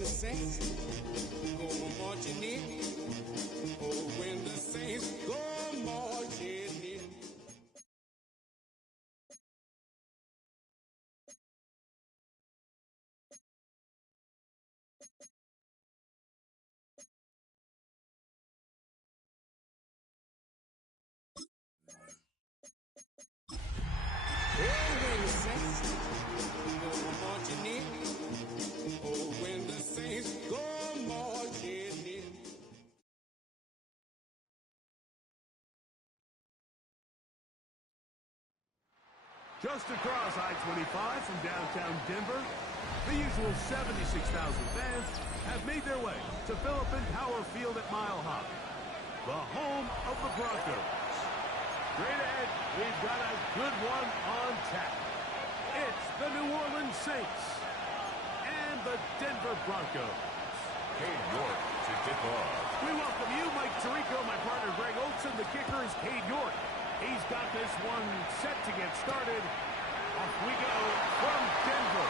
the Saints go marching in, oh, when the Saints go marching in. When the Saints go marching in, oh, when the Saints go marching in. Just across I-25 from downtown Denver, the usual 76,000 fans have made their way to Philippine Power Field at Mile High, the home of the Broncos. Straight ahead, we've got a good one on tap. It's the New Orleans Saints and the Denver Broncos. Cade York to kick off. We welcome you, Mike Tirico, my partner Greg Olson. The kicker is Cade York. He's got this one set to get started. Off we go from Denver.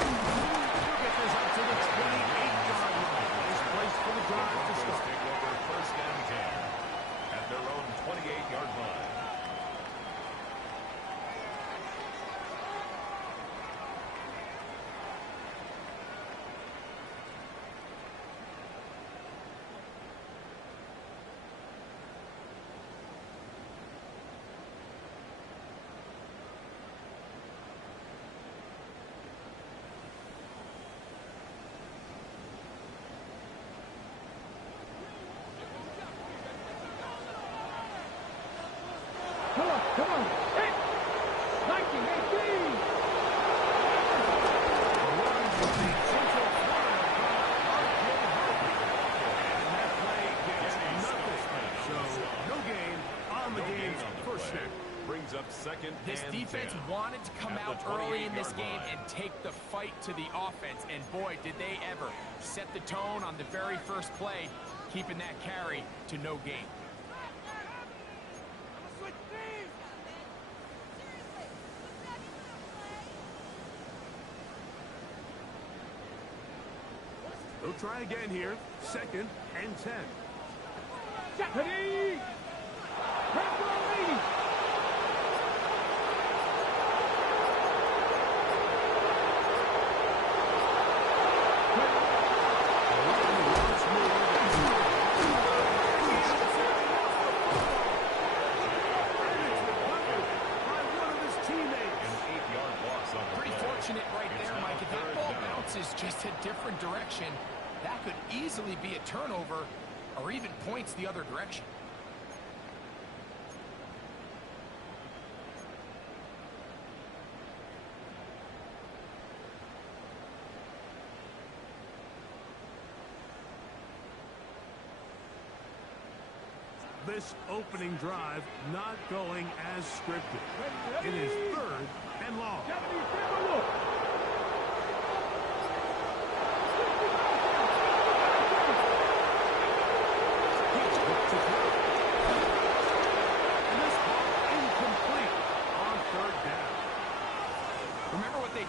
We'll get this up to the 28-yard line. Nice place for the drive to start. Take over first and 10 at their own 28-yard line. Come on. Hey! 1918! Brings up second. This defense wanted to come out early in this game and take the fight to the offense, and boy, did they ever. Set the tone on the very first play, keeping that carry to no gain. They'll try again here. Second and 10. Jeopardy! Referee! Just a different direction, that could easily be a turnover or even points the other direction. This opening drive not going as scripted. It is third and long.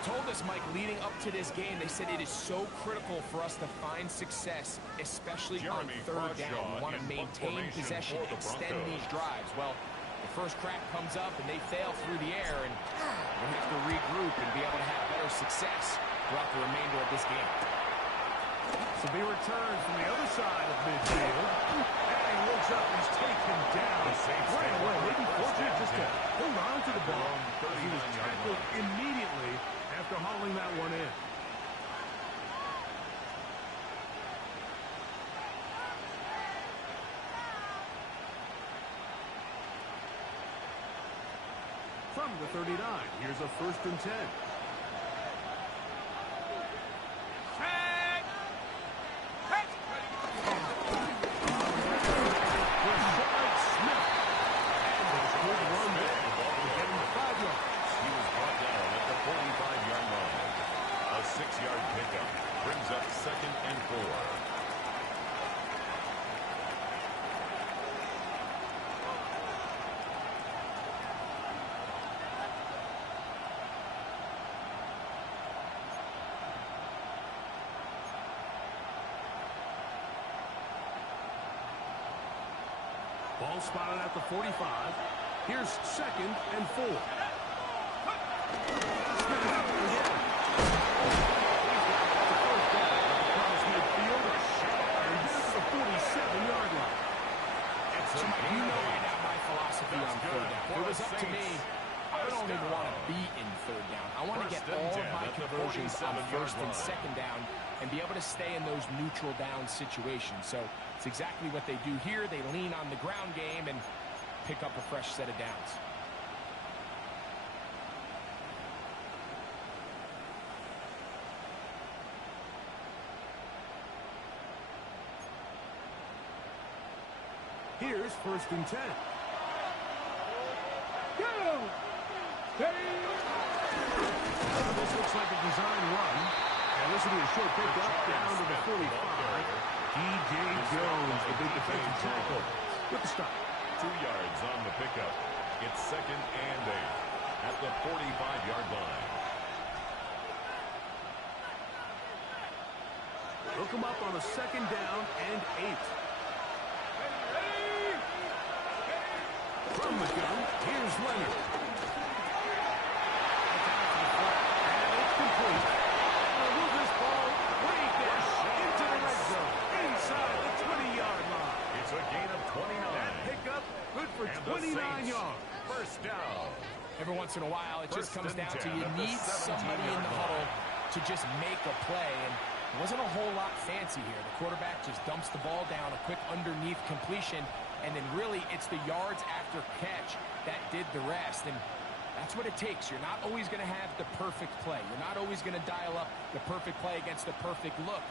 Told us, Mike, leading up to this game, they said it is so critical for us to find success, especially on third down. We want to maintain possession, extend these drives. Well, the first crack comes up and they fail through the air, and we have to regroup and be able to have better success throughout the remainder of this game. So they return from the other side of midfield, and he looks up, he's taken down right away. Maybe fortunate just to hold on to the ball. He was tackled immediately after hauling that one in. From the 39, here's a 1st and 10. Ball spotted at the 45. Here's 2nd and 4. Smith again. First down across midfield. And this is the 47-yard line. You know right now my philosophy on third down. If it was up to me, I don't even want to be in third down. I want to get all of my conversions on 1st and 2nd down and be able to stay in those neutral down situations. So it's exactly what they do here. They lean on the ground game and pick up a fresh set of downs. Here's 1st and 10. Go! This looks like a design run. And this will be a short pickup down to the 45. D.J. Jones, the big defensive tackle, with the stop. 2 yards on the pickup. It's 2nd and 8 at the 45-yard line. Look him up on a 2nd down and 8. From the gun, here's Leonard. And it's complete. They'll move this ball way down into the red zone, inside the 20-yard line. It's a gain of 29. That pickup, good for 29 yards. First down. Every once in a while, it just comes down to you need somebody in the huddle to just make a play. And it wasn't a whole lot fancy here. The quarterback just dumps the ball down, a quick underneath completion, and then really it's the yards after catch that did the rest. And that's what it takes. You're not always going to have the perfect play. You're not always going to dial up the perfect play against the perfect look.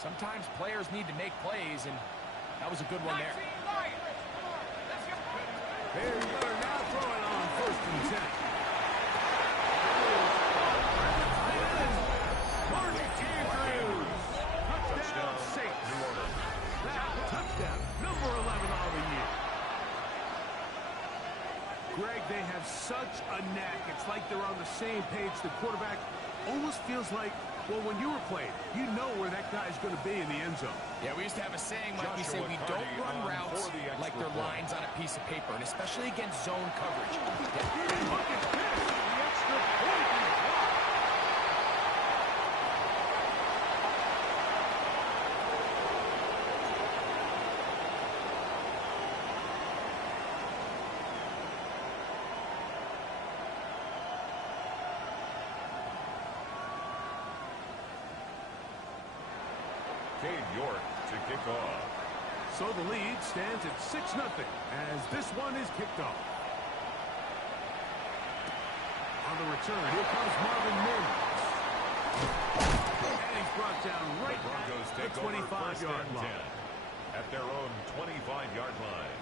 Sometimes players need to make plays, and that was a good one there. There's Leonard now throwing on 1st and 10. Touchdown, Saints. That touchdown, number 11 on the year. Greg, they have such a knack. It's like they're on the same page. The quarterback almost feels like, well, when you were playing, you know where that guy's going to be in the end zone. Yeah, we used to have a saying, Mike, we say we don't run routes like they're lines on a piece of paper, and especially against zone coverage. And look at this, the extra point is blocked. York to kick off. So the lead stands at 6-0 as this one is kicked off. On the return, here comes Marvin Mims. And he's brought down right at the 25-yard line. At their own 25-yard line.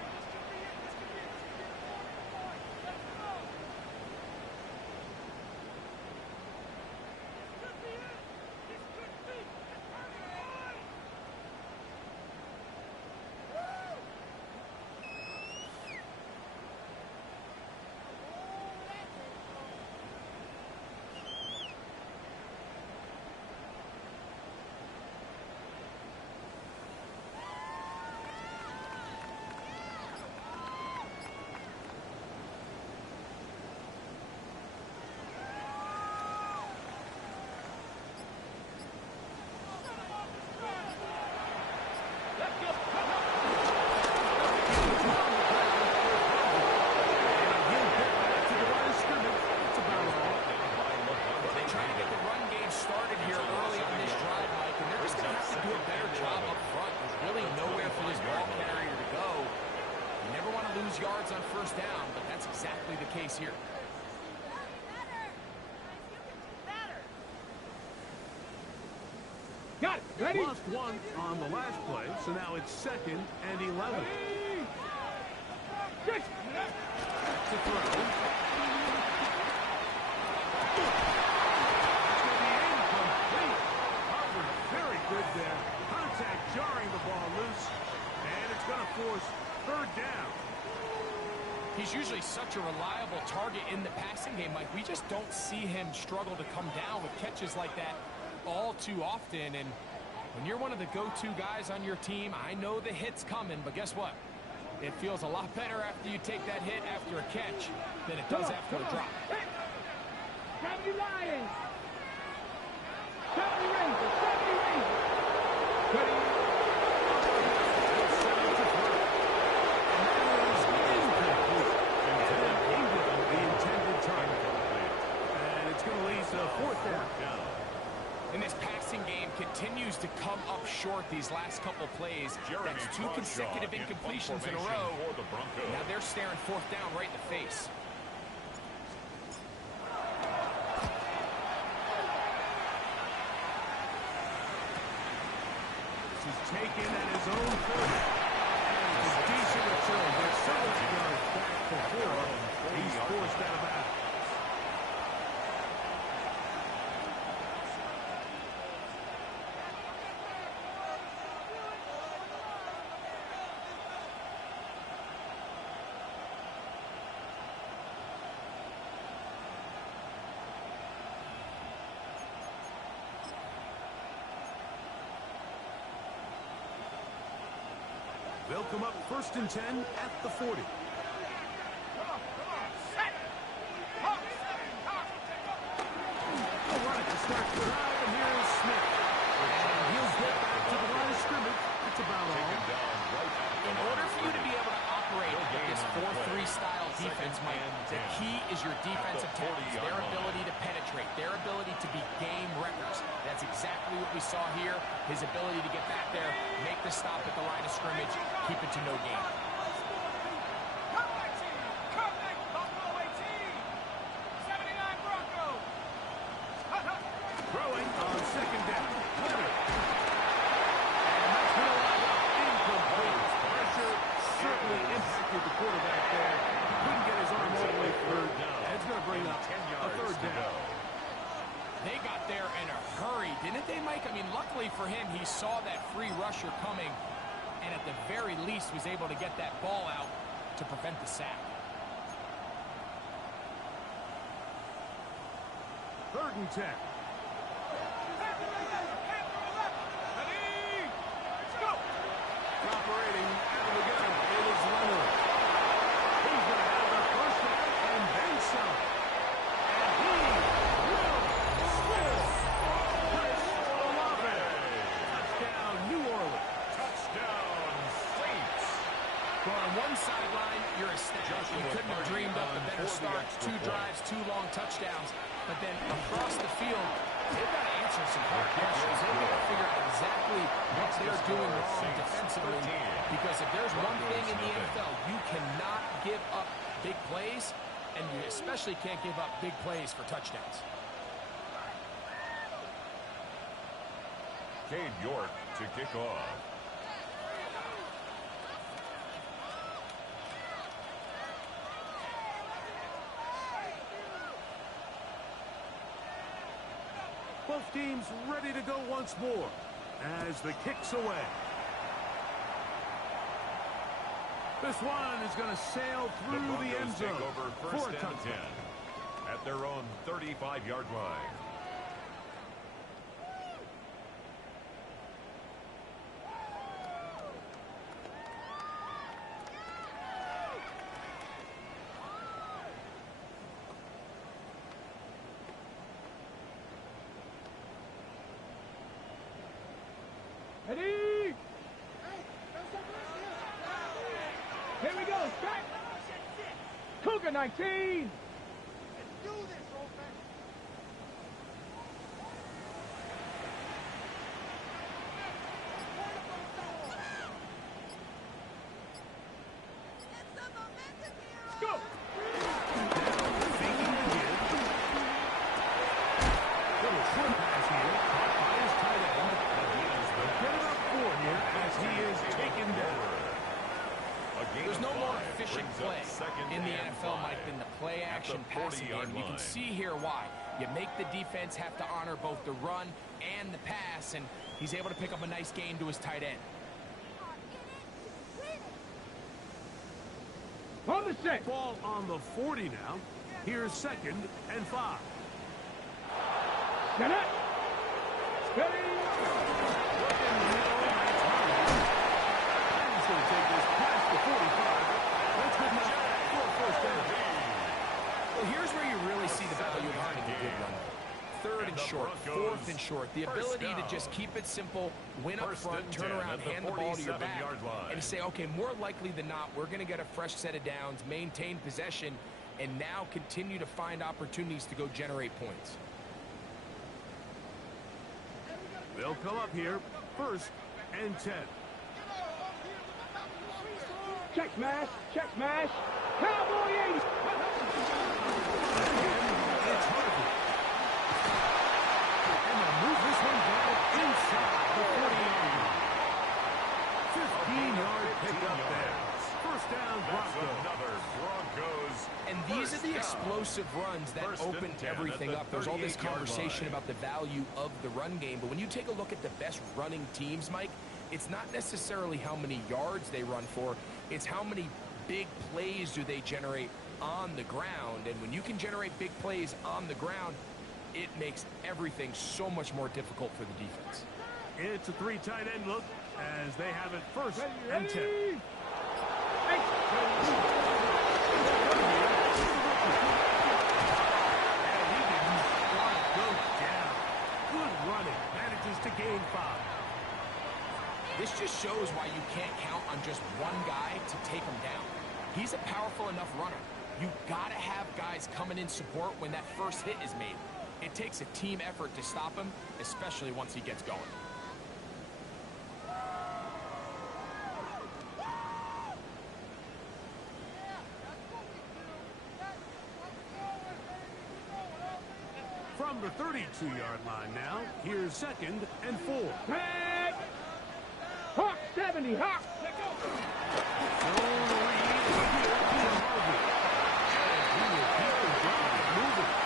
Yards on 1st down, but that's exactly the case here. Got it. Ready? Lost one on the last play, so now it's 2nd and 11. Six. To throw. Harvard very good there. Contact jarring the ball loose, and it's going to force 3rd down. He's usually such a reliable target in the passing game, Mike. We just don't see him struggle to come down with catches like that all too often. And when you're one of the go-to guys on your team, I know the hit's coming, but guess what? It feels a lot better after you take that hit after a catch than it does after a drop. 70 Lions. 70 Rangers. 70 Rangers. Ready? Fourth down. And this passing game continues to come up short these last couple plays. That's 2 consecutive incompletions in a row. Now they're staring fourth down right in the face. This is taken at his own 30. And it's a decent return, but Silver's goes back before he's forced out of bounds. They'll come up 1st and 10 at the 40. Set. All right, to start the drive, and here is Smith. And he'll get back to the line of scrimmage. That's about all. In order for you to be able to operate with this 4-3 style defense, Mike, the key is your defensive tackles, their ability to penetrate, their ability to be game wreckers. That's exactly what we saw here. His ability to get back there, make the stop at the line of scrimmage, keep it to no gain. Throwing on 2nd down. Leonard. And that's going to line up incomplete. Pressure certainly impacted the quarterback there. Couldn't get his arm all the way through. And it's going to bring up a 3rd down. They got there in a hurry, didn't they, Mike? I mean, luckily for him, he saw that free rusher coming, and at the very least was able to get that ball out to prevent the sack. 3rd and 10. Operating out of the gun. It is Leonard. He's going to have the 1st down and then some. And he will score. Chris Olave. Touchdown, New Orleans. Touchdown, Saints. Well, on one sideline, you're ecstatic. You couldn't have dreamed up a better start. 2 drives, 2 long touchdowns. But then across the field, they've got to answer some hard questions. They've got to figure out exactly what they're doing wrong defensively. Because if there's one thing in the NFL, you cannot give up big plays, and you especially can't give up big plays for touchdowns. Cade York to kick off. Both teams ready to go once more as the kick's away. This one is going to sail through the end zone over 1st and 10 at their own 35-yard line. Ready? Here we go, strike! Cougar 19! Go! Faking the give. Little short pass here, caught by his tight end. Get it up 4 here as he is taken down. There's no more efficient play in the NFL, Mike, than the play-action passing game. You can see here why. You make the defense have to honor both the run and the pass, and he's able to pick up a nice gain to his tight end. On the 6. Ball on the 40 now. Here's 2nd and 5. Get it! Steady! He's going to take this past the 45. short, fourth and short. The ability to just keep it simple, win up front, turn around, hand the ball to your back, and you say, okay, more likely than not, we're going to get a fresh set of downs, maintain possession, and now continue to find opportunities to go generate points. They'll come up here, 1st and 10. Check smash, Cowboy 80. It's Harvey. And they'll move this one down inside the 40-yard line. 15-yard pickup there. 1st down, Broncos. Another Broncos. And these are the explosive runs that open everything up. There's all this conversation about the value of the run game, but when you take a look at the best running teams, Mike, it's not necessarily how many yards they run for, it's how many big plays do they generate on the ground. And when you can generate big plays on the ground, it makes everything so much more difficult for the defense. It's a 3 tight end look as they have it 1st and 10. And he didn't want to go down. Good running. Manages to gain 5. This just shows why you can't count on just one guy to take him down. He's a powerful enough runner. You've got to have guys coming in support when that first hit is made. It takes a team effort to stop him, especially once he gets going. From the 32-yard line now, here's 2nd and 4. Tag. Hawk 70, Hawk. Let go.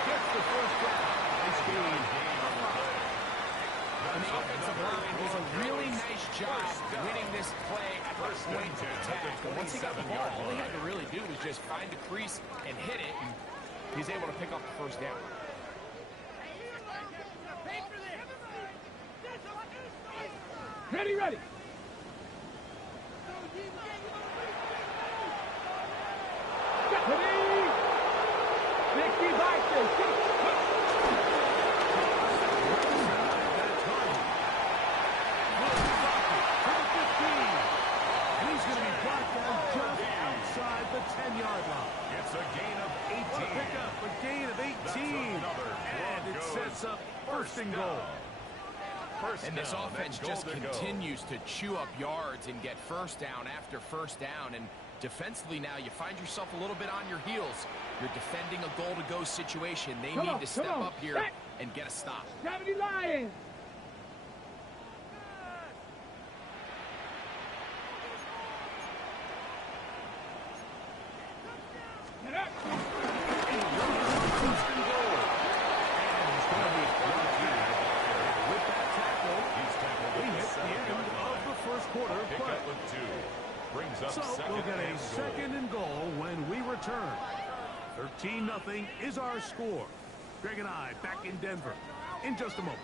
Gets the 1st down. And the offensive line does a really nice job winning this play at the point of attack. But once he got the ball, all he had to really do was just find the crease and hit it, and he's able to pick up the 1st down. Ready. Up 1st and goal. And this offense just continues to chew up yards and get 1st down after 1st down. And defensively now, you find yourself a little bit on your heels. You're defending a goal-to-go situation. They need to step up here and get a stop. 70 Lions. So we'll get a 2nd and goal when we return. 13-0 is our score. Greg and I back in Denver in just a moment.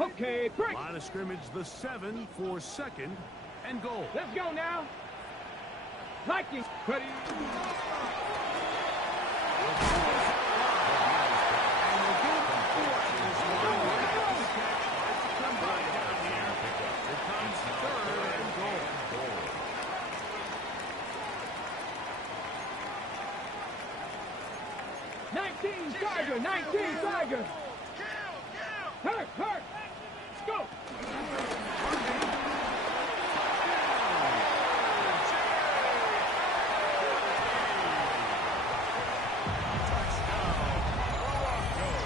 Okay, break. Line of scrimmage, the 7 for 2nd and goal. Let's go now. Vikings. Ready. Tiger, 19 Tiger. Hurt. Let's go.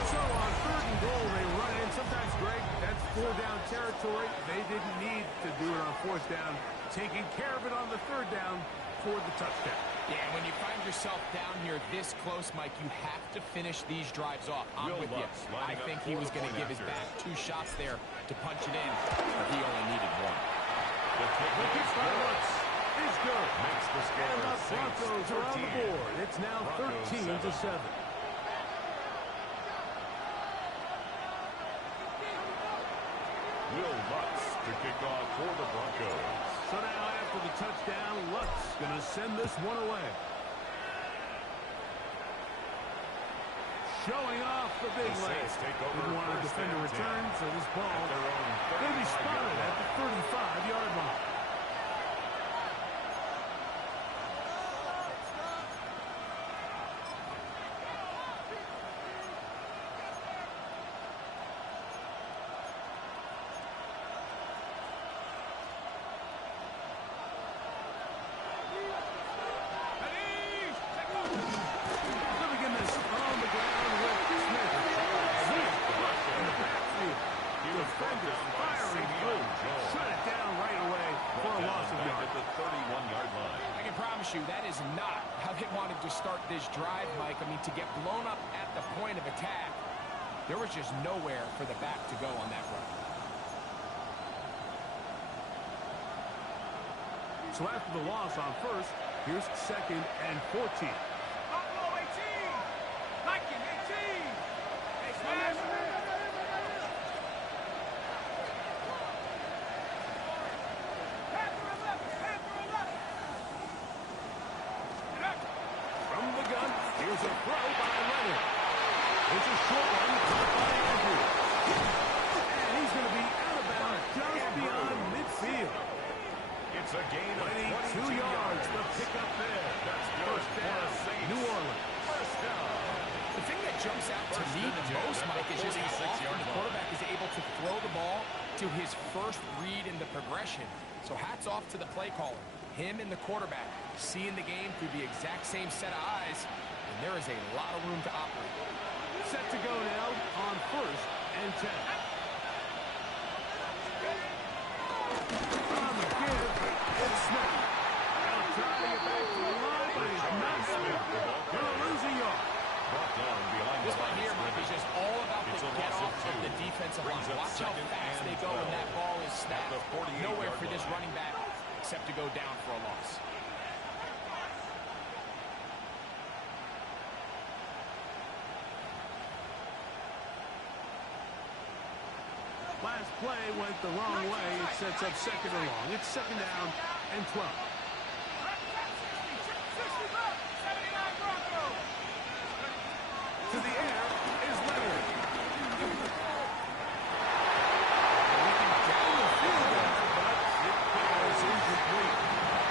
So on 3rd and goal, they run in. Sometimes, Greg, that's 4-down territory. They didn't need to do it on 4th down. Taking care of it on the 3rd down for the touchdown. Yeah, when you find yourself down here this close, Mike, you have to finish these drives off. I'm with you. I think he was going to give his back 2 shots there to punch it in, but he only needed 1. The kick by Lutz is good. Makes the score And the Broncos are on the board. It's now 13-0. 7. Will Lutz to kick off for the Broncos. So now after the touchdown, Lutz going to send this one away. Showing off the big leg. Didn't want a defender return, so this ball going to be spotted at the 35-yard line. That is not how they wanted to start this drive, Mike. I mean, to get blown up at the point of attack, there was just nowhere for the back to go on that run. So after the loss on first, here's 2nd and 14. Buffalo 18! Viking 18! Hey, smash! From the gun, here's a throw by Leonard. It's a short one caught by Andrews. And he's going to be out of bounds just beyond midfield. It's a gain of 22 yards. The pickup there. That's first down, New Orleans. First down. The thing that jumps out to me the most, Mike, is just how often the quarterback is able to throw the ball to his first read in the progression. So hats off to the play caller. Him and the quarterback seeing the game through the exact same set of eyes, and there is a lot of room to operate. Set to go now on 1st and 10. On the give, it's Smith. Now trying to get back to the line, but he's not Smith. Gonna lose a yard. Brought down behind This the one here, Mike, is just all about the get-off of the defensive line. Watch how fast they go when that ball is snapped. Nowhere for this running back except to go down for a loss. Last play went the wrong way. It sets up 2nd and long. It's 2nd down and 12. To the air is Leonard. We can down the field there, but it falls incomplete.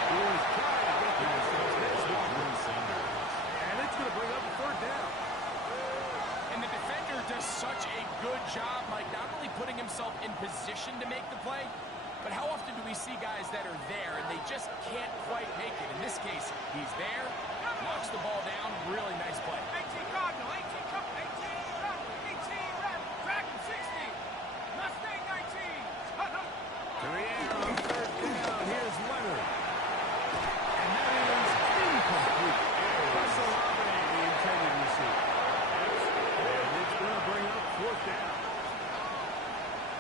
He was trying to get to this one. And it's going to bring up a 3rd down. And the defender does such a good job, Mike, not only putting himself in position to make the play, but how often do we see guys that are there and they just can't quite make it? In this case, he's there, knocks the ball down, really nice play. 18 Cardinal, 18 Cup, 18 Cup, 18 Red, Dragon 60, Mustang 19. To the air on 3rd down, here's Leonard. And that is incomplete. Russell Robin, the intended receiver. And it's going to bring up 4th down.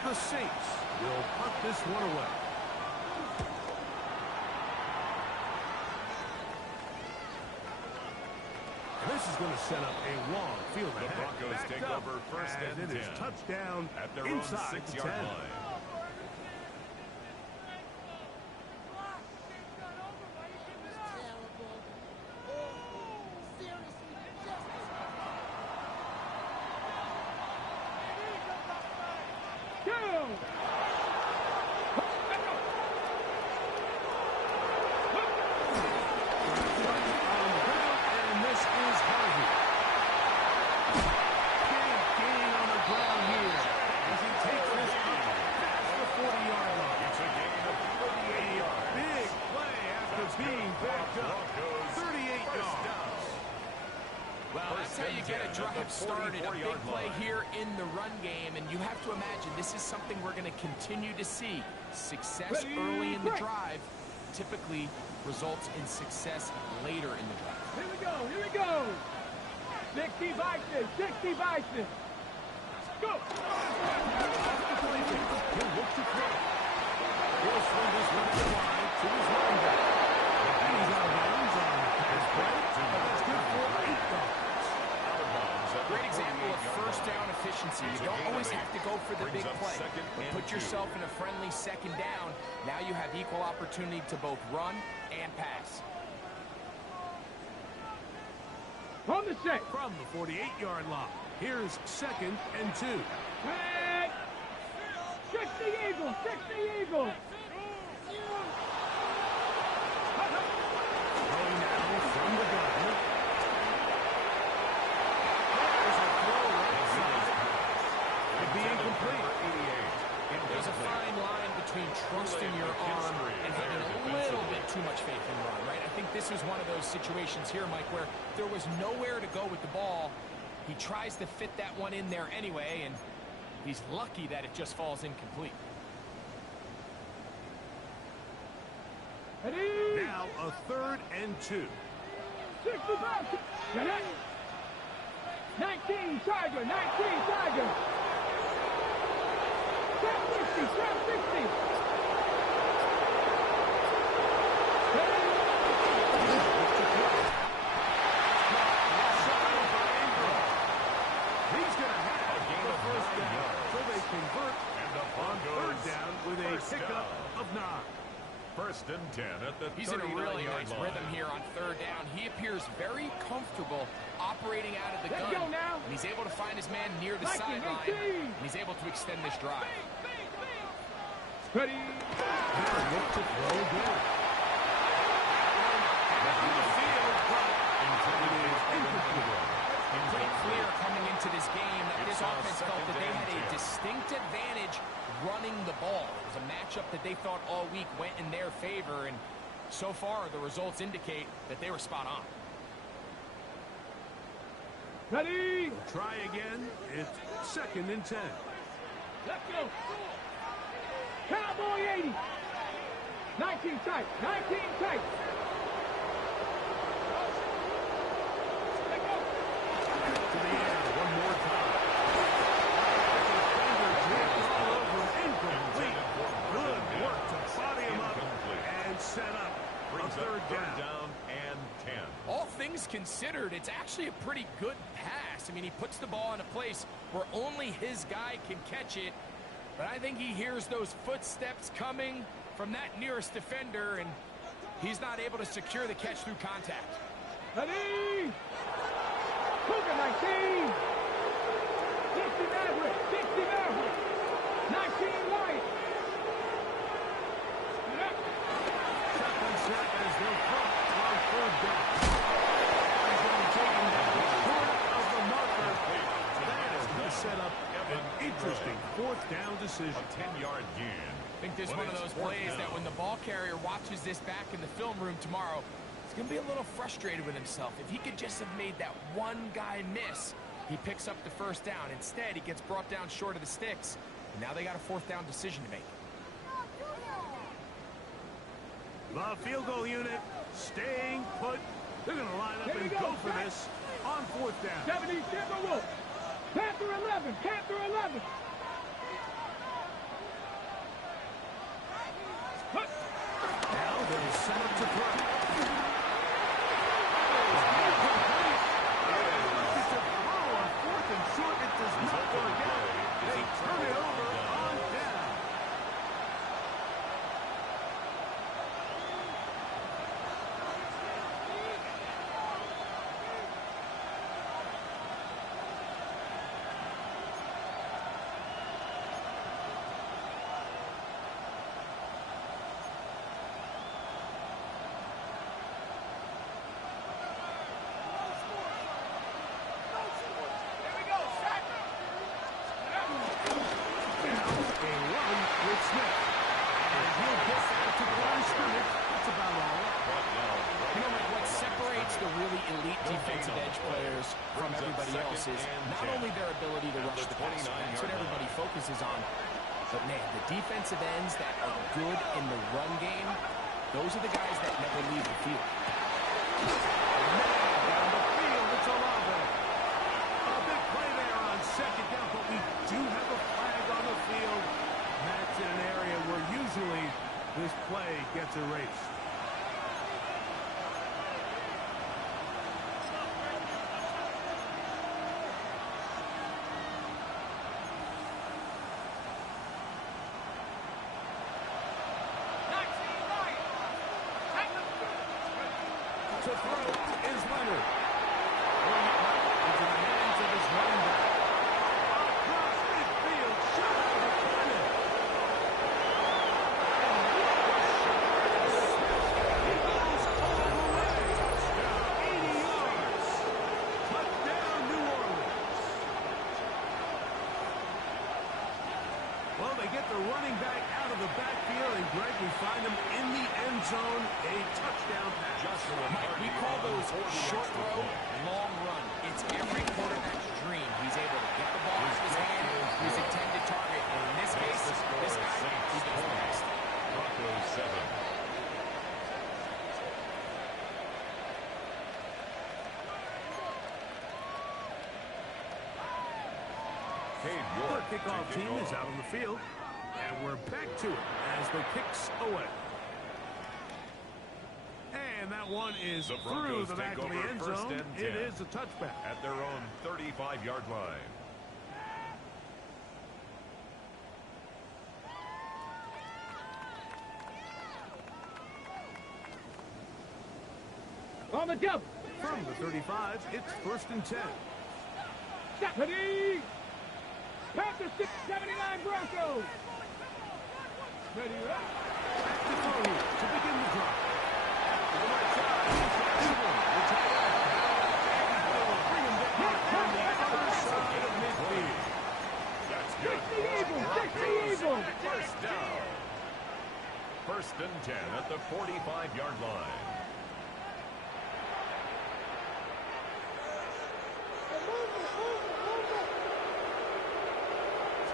The Saints will punt this one away. And this is going to set up a long field ahead. The Broncos take over 1st and 10. It is touchdown at their inside own 6-yard the 10. line. Started a big play here in the run game, and you have to imagine this is something we're going to continue to see. Success early in the drive typically results in success later in the drive. Here we go, here we go. 60 Vikings, 60 Vikings. Go. He'll look to throw. He'll swing this one to the line to his running back. And he's out of bounds on his play. That's good for 8 yards. efficiency. You don't always have to go for the big play, but put yourself in a friendly second down. Now you have equal opportunity to both run and pass. From the set. From the 48-yard line, here's 2nd and 2. Hey! 60 Eagles! 60 Eagles! Throwing now from the gun. There's a throw right side. It'd be incomplete. There's a fine line between trusting your arm and having a little bit too much faith in run, right? I think this is one of those situations here, Mike, where there was nowhere to go with the ball. He tries to fit that one in there anyway, and he's lucky that it just falls incomplete. Now a 3rd and 2. 65! 19 Tiger! 19 Tiger! 760! 760! He's going to have the first down, so they convert on 3rd down with a pickup of 9. 1st and 10 at the 39-yard line. He's in a really nice rhythm here on 3rd down. He appears very comfortable operating out of the gun. And he's able to find his man near the sideline. And he's able to extend this drive. Ready? Look to throw again. Down the field, but it is incomplete. Pretty clear coming into this game that this offense felt that they had a distinct advantage running the ball. It was a matchup that they thought all week went in their favor, and so far the results indicate that they were spot on. Ready? Try again. It's 2nd and 10. Let's go! Cowboy 80! 19 tight! 19 tight! To the air one more time. All over incomplete. Good work to body him up and set up a 3rd down and 10. All things considered, it's actually a pretty good pass. I mean, he puts the ball in a place where only his guy can catch it. But I think he hears those footsteps coming from that nearest defender, and he's not able to secure the catch through contact. Ready? Cougar 19! 60 Maverick! 60 Maverick! 19 White! Second set as they're front on 3rd down. He's going to take him down short of the marker. That is going to set up an interesting 4th down decision. A 10-yard gain. I think this is one of those plays that when the ball carrier watches this back in the film room tomorrow, he's going to be a little frustrated with himself. If he could just have made that one guy miss, he picks up the 1st down. Instead, he gets brought down short of the sticks, and now they got a 4th down decision to make. The field goal unit staying put. They're going to line up and go for this on 4th down. 70 Timberwolves! Panther 11! Panther 11! Now they'll set up to throw. It's a throw on 4th and short. It does not work out. They turn it over on down. Not only their ability to rush the passer, that's what everybody focuses on, but man, the defensive ends that are good in the run game, those are the guys that never leave the field. Down the field, it's Olave. A big play there on 2nd down, but we do have a flag on the field. That's in an area where usually this play gets erased. To throw is Leonard. Throwing it right into the hands of his running back. Across midfield, shot out of the corner. He goes all the way. Touchdown, 80 yards. Touchdown, New Orleans. Well, they get the running back out of the backfield, and Greg, we find him in the end zone. A touchdown pass. Mike, we call those short throw, long run. It's every quarterback's dream. He's able to get the ball in his hand to his intended target. And in this case, this guy, he does the best. Broncos 7. The kickoff team is out on the field, and we're back to it as the kicks away. And that one is through the back of the end zone. It is a touchback. At their own 35-yard line. On the jump. From the 35, it's 1st and 10. Ready. Pass the 679 Broncos. Ready, Back to throw here to begin the drive. To the right side, he's got Ingram, the tight end. And he'll bring him down on the other side of midfield. That's good. 60 Eagles. First down. 1st and 10 at the 45-yard line.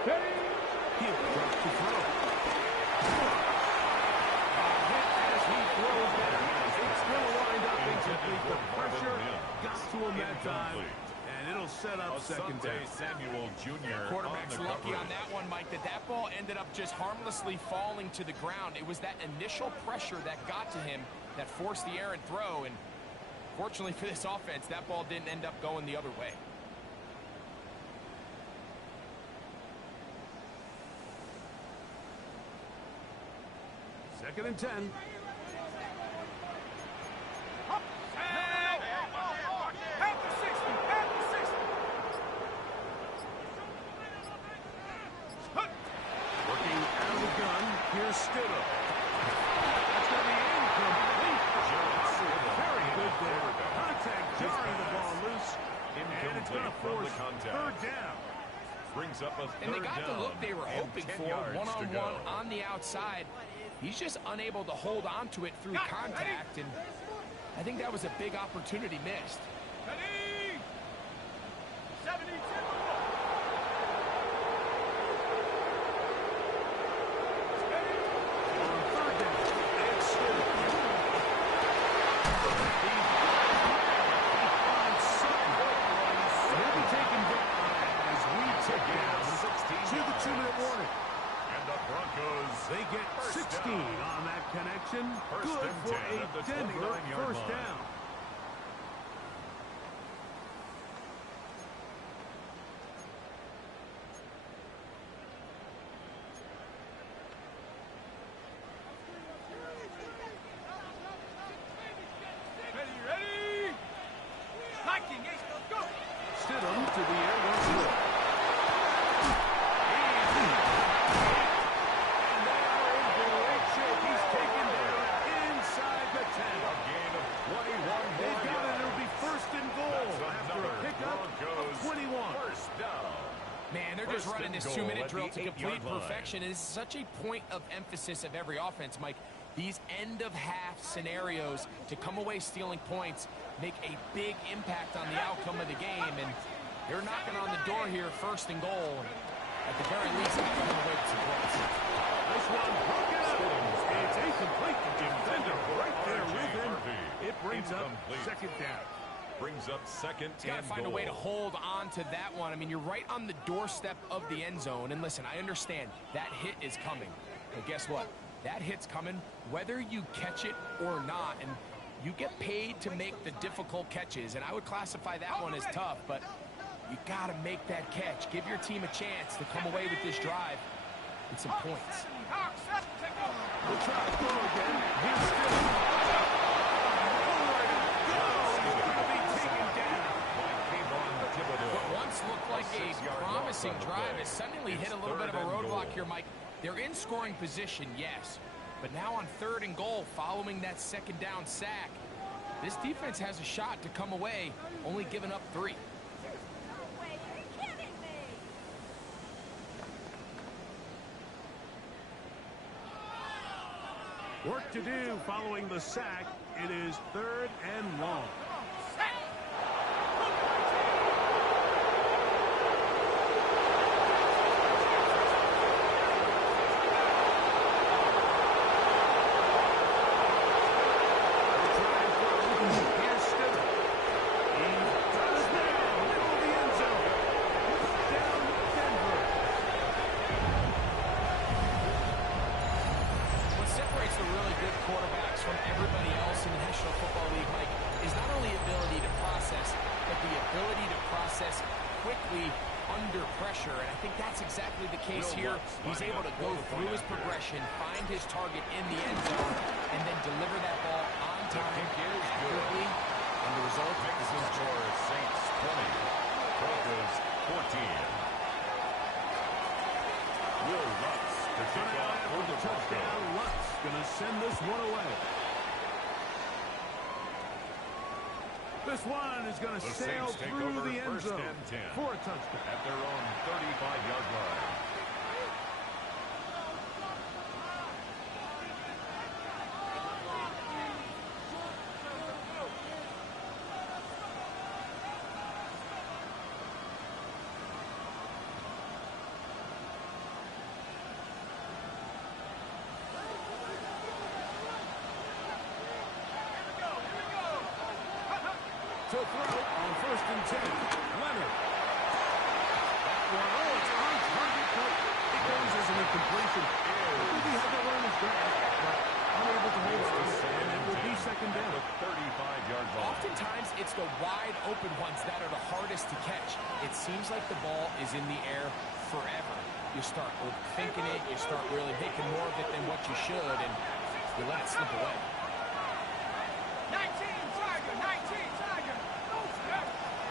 He'll drop to throw. A hit as he throws that. It's still wind up incomplete. The pressure got to him that time, and it'll set up second down. Samuel Jr. Quarterback's lucky on that one, Mike, that ball ended up just harmlessly falling to the ground. It was that initial pressure that got to him that forced the errant throw, and fortunately for this offense, that ball didn't end up going the other way. Second and 10. At the 60. Working out of the gun. Here's Stidham. That's going to be incomplete. Very good there. Contact jarring the ball loose. And it's going to force third down. Brings up a third down. And they got the look they were hoping for, one-on-one on the outside. He's just unable to hold on to it through contact, and I think that was a big opportunity missed. Ready. 72. On third down, it's Stidham. He finds something. He'll be taken down as we take down to the 2-minute warning. And the Broncos, They get 16 on that connection. Good for a Denver first down. Ready. Liking it. Go. Stidham to the air once more. And they are in great shape. He's taken down inside the 10. a gain of 21 They've more got it. It'll yards. be 1st and goal That's after a another pickup Broncos of 21. First down. Man, they're just First running and this goal 2-minute at drill the to complete 8-yard line. perfection. And it's such a point of emphasis of every offense, Mike. These end-of-half scenarios to come away stealing points make a big impact on the outcome of the game. And they're knocking on the door here, 1st and goal. At the very least, they can come away with some points. This one broken up. It's incomplete. The defender right there with him. It brings up Incomplete. second down. Brings up second He's got to and find a goal. way to hold on to that one. I mean, you're right on the doorstep of the end zone. And listen, I understand that hit is coming. But guess what? That hit's coming whether you catch it or not. And you get paid to make the difficult catches. And I would classify that one as tough. But you got to make that catch. Give your team a chance to come away with this drive with some points. We'll try to throw again. Here's Stidham. promising drive has suddenly hit a little bit of a roadblock here, Mike. They're in scoring position, yes. But now on 3rd and goal, following that 2nd down sack, this defense has a shot to come away, only giving up 3. Work to do following the sack. It is 3rd and long. Quickly under pressure, and I think that's exactly the case here. He's able to go through his progression, find his target in the end zone, and then deliver that ball on time, accurately, and the result is his score. Saints 20, Broncos 14. Will Lutz to kick off for the Broncos. Lutz gonna send this one away. This one is going to sail through the end zone for a touchdown. At their own 35-yard line. To throw on 1st and 10. Leonard. That one, oh, it's on target, but it goes as an incompletion. I think he had that one in his grasp, but unable to hold on, and it will be 2nd down. 35-yard line. Oftentimes, it's the wide open ones that are the hardest to catch. It seems like the ball is in the air forever. You start overthinking it, you start really making more of it than what you should, and you let it slip away. 19, Tiger, 19, Tiger.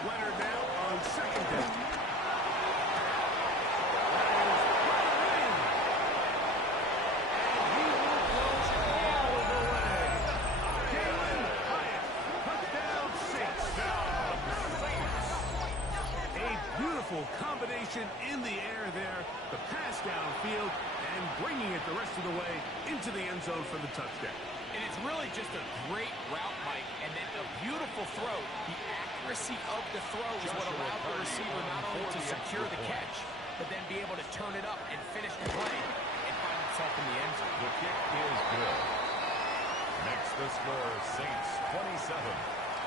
Leonard now on 2nd down. And he will go all the way. Jalen Hyatt, touchdown Saints. A beautiful combination in the air there. The pass downfield and bringing it the rest of the way into the end zone for the touchdown. And it's really just a great route, Mike, and then a beautiful throw. The accuracy of the throw is what allowed the receiver not only to secure the catch, but then be able to turn it up and finish the play and find himself in the end zone. The kick is good. Next, the score, Saints 27,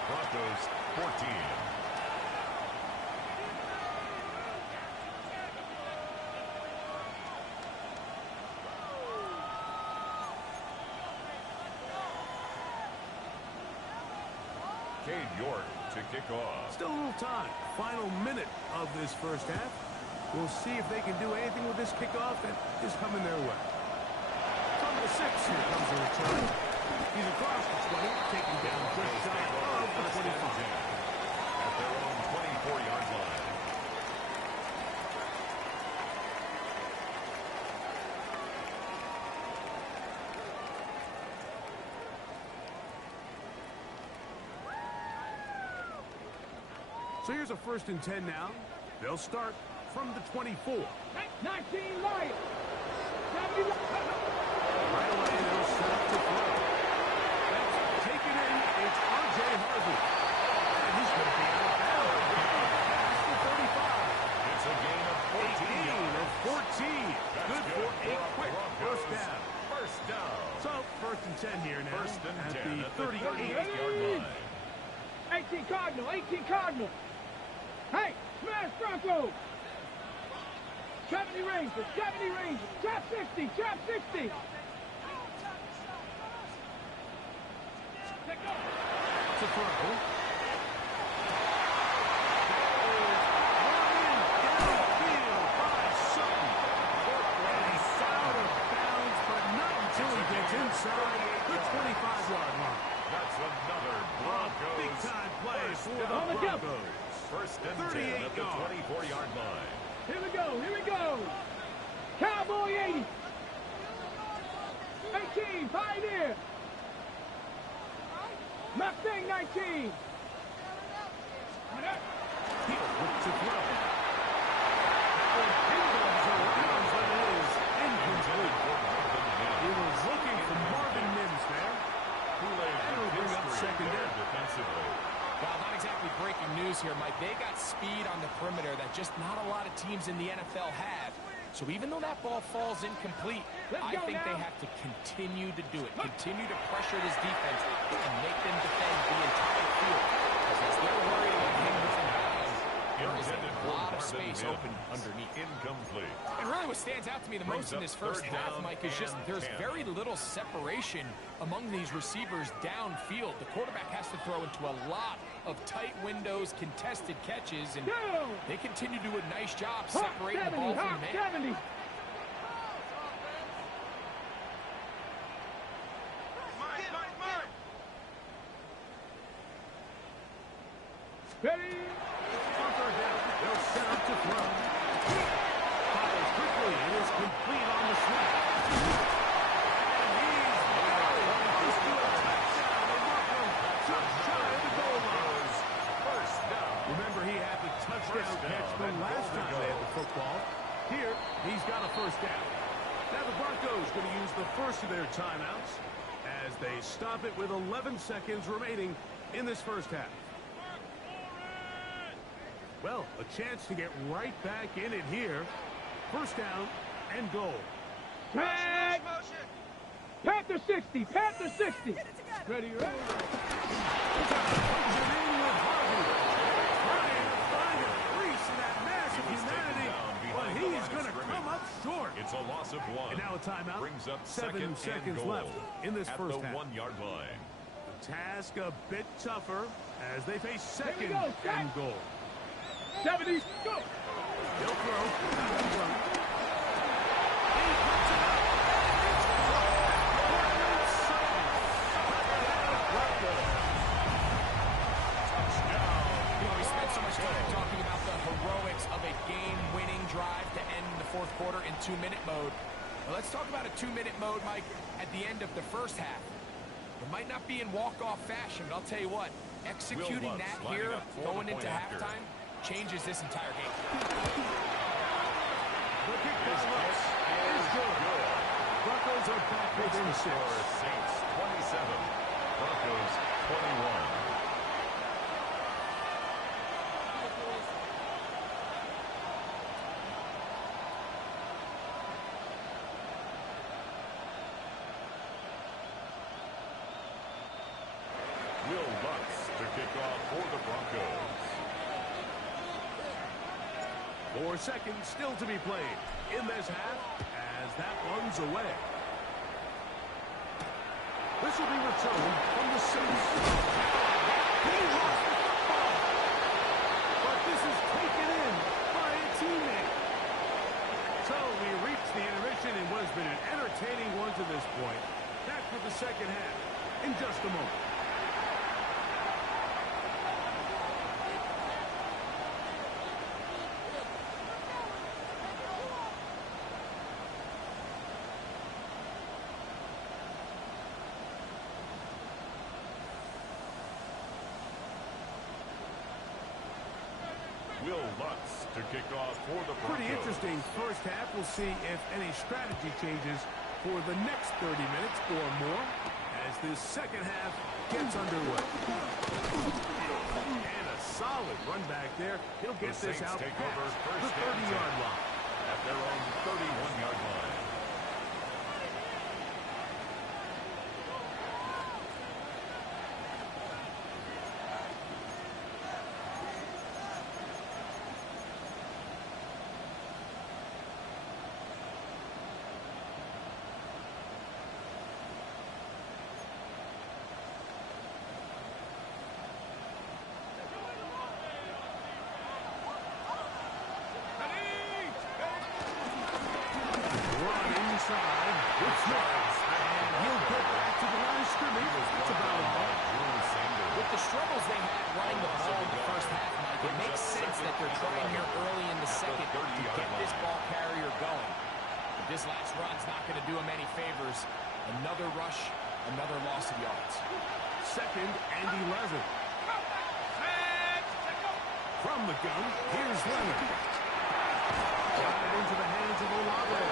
Broncos 14. York to kick off. Still a little time. Final minute of this first half. We'll see if they can do anything with this kickoff that is coming their way. From the 6, here comes the return. He's across the 20, taking down just shy of the 25. At their own 24-yard line. So here's a 1st and 10 now. They'll start from the 24. 19 Lions. Right away, they'll set up to throw. That's taken in. It's R.J. Harvey. And he's going to be out of bounds. Past the 35. It's a gain of 14. A gain of 14. Good for a quick first down. First down. So, 1st and 10 here now. First and 10 at the 38-yard line. 18 Cardinal, 18 Cardinal. Hey, smash Broncos. 70 Rangers, 70 Rangers. Trap 60, trap 60. Let go. To throw. Downfield by Sutton. And he's out of bounds, but not until he gets inside the 25-yard line. That's another Broncos. Big-time play for the Broncos. First and 10 at the 24-yard line. Here we go. Here we go. Cowboy 80. 18. Pioneer. Mustang 19. He'll look to throw. He goes around, but it is incomplete. He was looking for Marvin Mims there. That'll bring up second down. Defensively. Well, not exactly breaking news here, Mike. They got speed on the perimeter that just not a lot of teams in the NFL have. So even though that ball falls incomplete, I think they have to continue to do it. Continue to pressure this defense and make them defend the entire field. Because they're worried about him within bounds. There is a lot of space open underneath. Incomplete. And really what stands out to me the most in this first half, Mike, is just there's very little separation among these receivers downfield. The quarterback has to throw into a lot of tight windows, contested catches, and they continue to do a nice job separating the ball from the man. 70. Ready? On third down, they'll set up to throw. Fires quickly, it is complete on the snap. And he's close to a touchdown. They mark him just shy of the goal line. First down. Remember, he had the touchdown catch the last time they had the football. Here, he's got a first down. Now the Broncos going to use the first of their timeouts as they stop it with 11 seconds remaining in this first half. Well, a chance to get right back in it here. First down and goal. Tag. Panther 60. Panther 60. Ready, ready. Trying to find a crease in that massive humanity, but he's going to come up short. It's a loss of one. And now a timeout. Brings up 7 seconds goal left in this at first the half. 1-yard line. The task a bit tougher as they face second go, and goal. 70. Go. He'll throw. He puts it up. It's Cortland Sutton. Touchdown. You know, we spent so much time talking about the heroics of a game-winning drive to end the fourth quarter in 2-minute mode. Well, let's talk about a 2-minute mode, Mike, at the end of the first half. It might not be in walk-off fashion, but I'll tell you what, executing that here, going into halftime, changes this entire game. The kick is good. Broncos are back within 6. Saints 27, Broncos 21. Will Lutz to kick off for the Broncos. 4 seconds still to be played in this half as that one's away. This will be returned from the 6. He lost the football, but this is taken in by a teammate. So we reach the intermission in what has been an entertaining one to this point. Back with the second half in just a moment. Will Lutz to kick off for the Broncos. Pretty interesting first half. We'll see if any strategy changes for the next 30 minutes or more as this second half gets underway. And a solid run back there. He'll get this out take past over the first 30-yard line. At their own 31-yard line. Inside, with Smith, and he'll get back to the line of scrimmage. It's about a ball. With the struggles they had running the ball in the first half, Mike, it makes sense that they're trying here early in the second to get another loss of yards. Second and 11. From the gun, here's Leonard. Got it into the hands of Olave.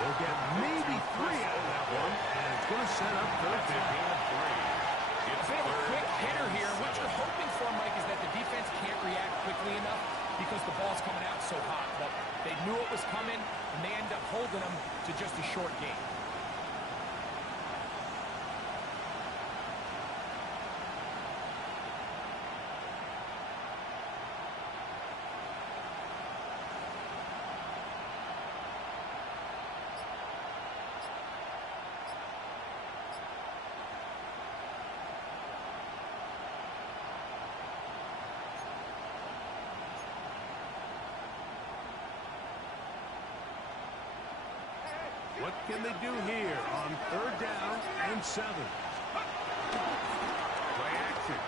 They'll get maybe 3 out of that one, and it's going to set up third down. They have a quick hitter here. What you're hoping for, Mike, is that the defense can't react quickly enough because the ball's coming out so hot. But they knew it was coming, and they end up holding them to just a short game. What can they do here on third down and 7? Play action.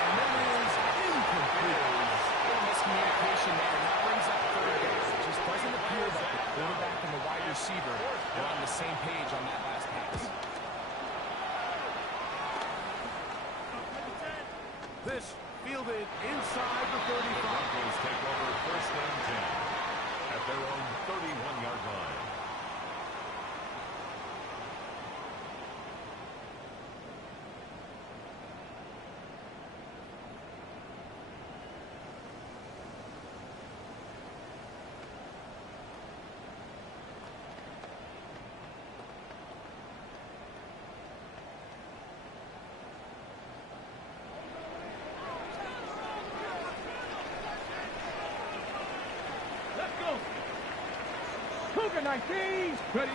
And that is incomplete. Little miscommunication there. That brings up third down. It just doesn't appear like the quarterback and the wide receiver are on the same page on that last pass. This fielded inside the 35. Broncos take over first and 10 at their own 31-yard line. Cougar 19, ready.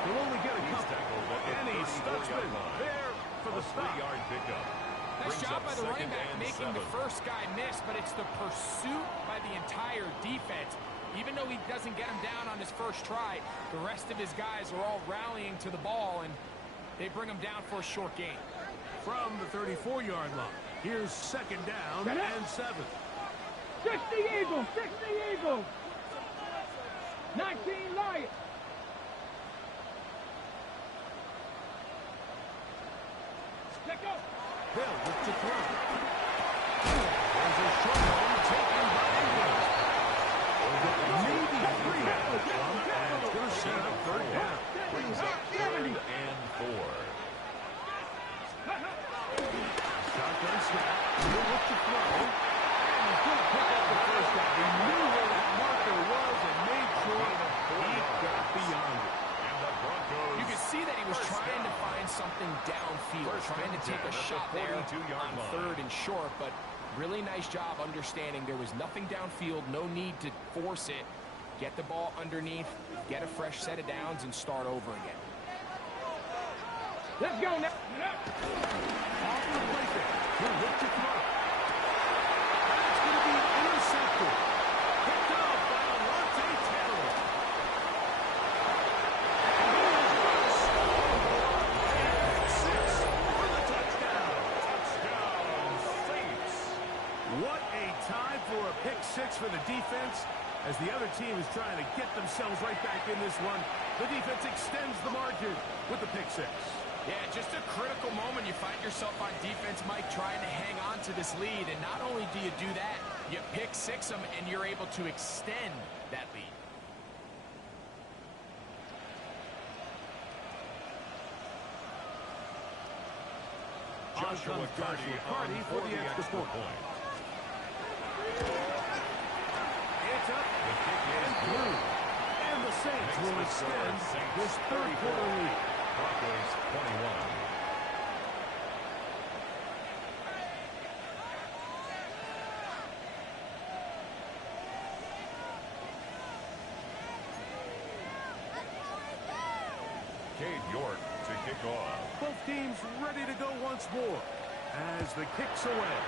He'll only get a couple, and he stucks it there for the stop. 3-yard pickup. Nice job by the running back making the first guy miss, but it's the pursuit by the entire defense. Even though he doesn't get him down on his first try, the rest of his guys are all rallying to the ball, and they bring him down for a short gain. From the 34-yard line, here's second down and 7. 60 Eagles, 60 Eagles. 19 Lions. Let go. Bill with the throw. There's a short one taken by Ingram. Maybe 3 out of them, and it's going to set up third down. Brings up 3rd and 4. Shotgun snap. Bill with the throw. And he's going to pick up the first down. He knew where that marker was and made sure he got beyond it. And the Broncos. You can see that he was trying to find something downfield, trying to take a shot there on third and short, but really nice job understanding there was nothing downfield, no need to force it. Get the ball underneath, get a fresh set of downs, and start over again. Let's go now. Off the play there. He'll look to throw. That's going to be intercepted. Picked up by Alontae Taylor. And 6 for the touchdown. Touchdown, Saints. What a time for a pick 6 for the defense. As the other team is trying to get themselves right back in this one, the defense extends the margin with the pick 6. Yeah, just a critical moment. You find yourself on defense, Mike, trying to hang on to this lead. And not only do you do that, you pick 6 them, and you're able to extend that lead. Joshua Carty for the extra point. It's up The kick is and through. And the Saints will extend this third quarter lead. Broncos 21. Cade York to kick off. Both teams ready to go once more as the kick's away.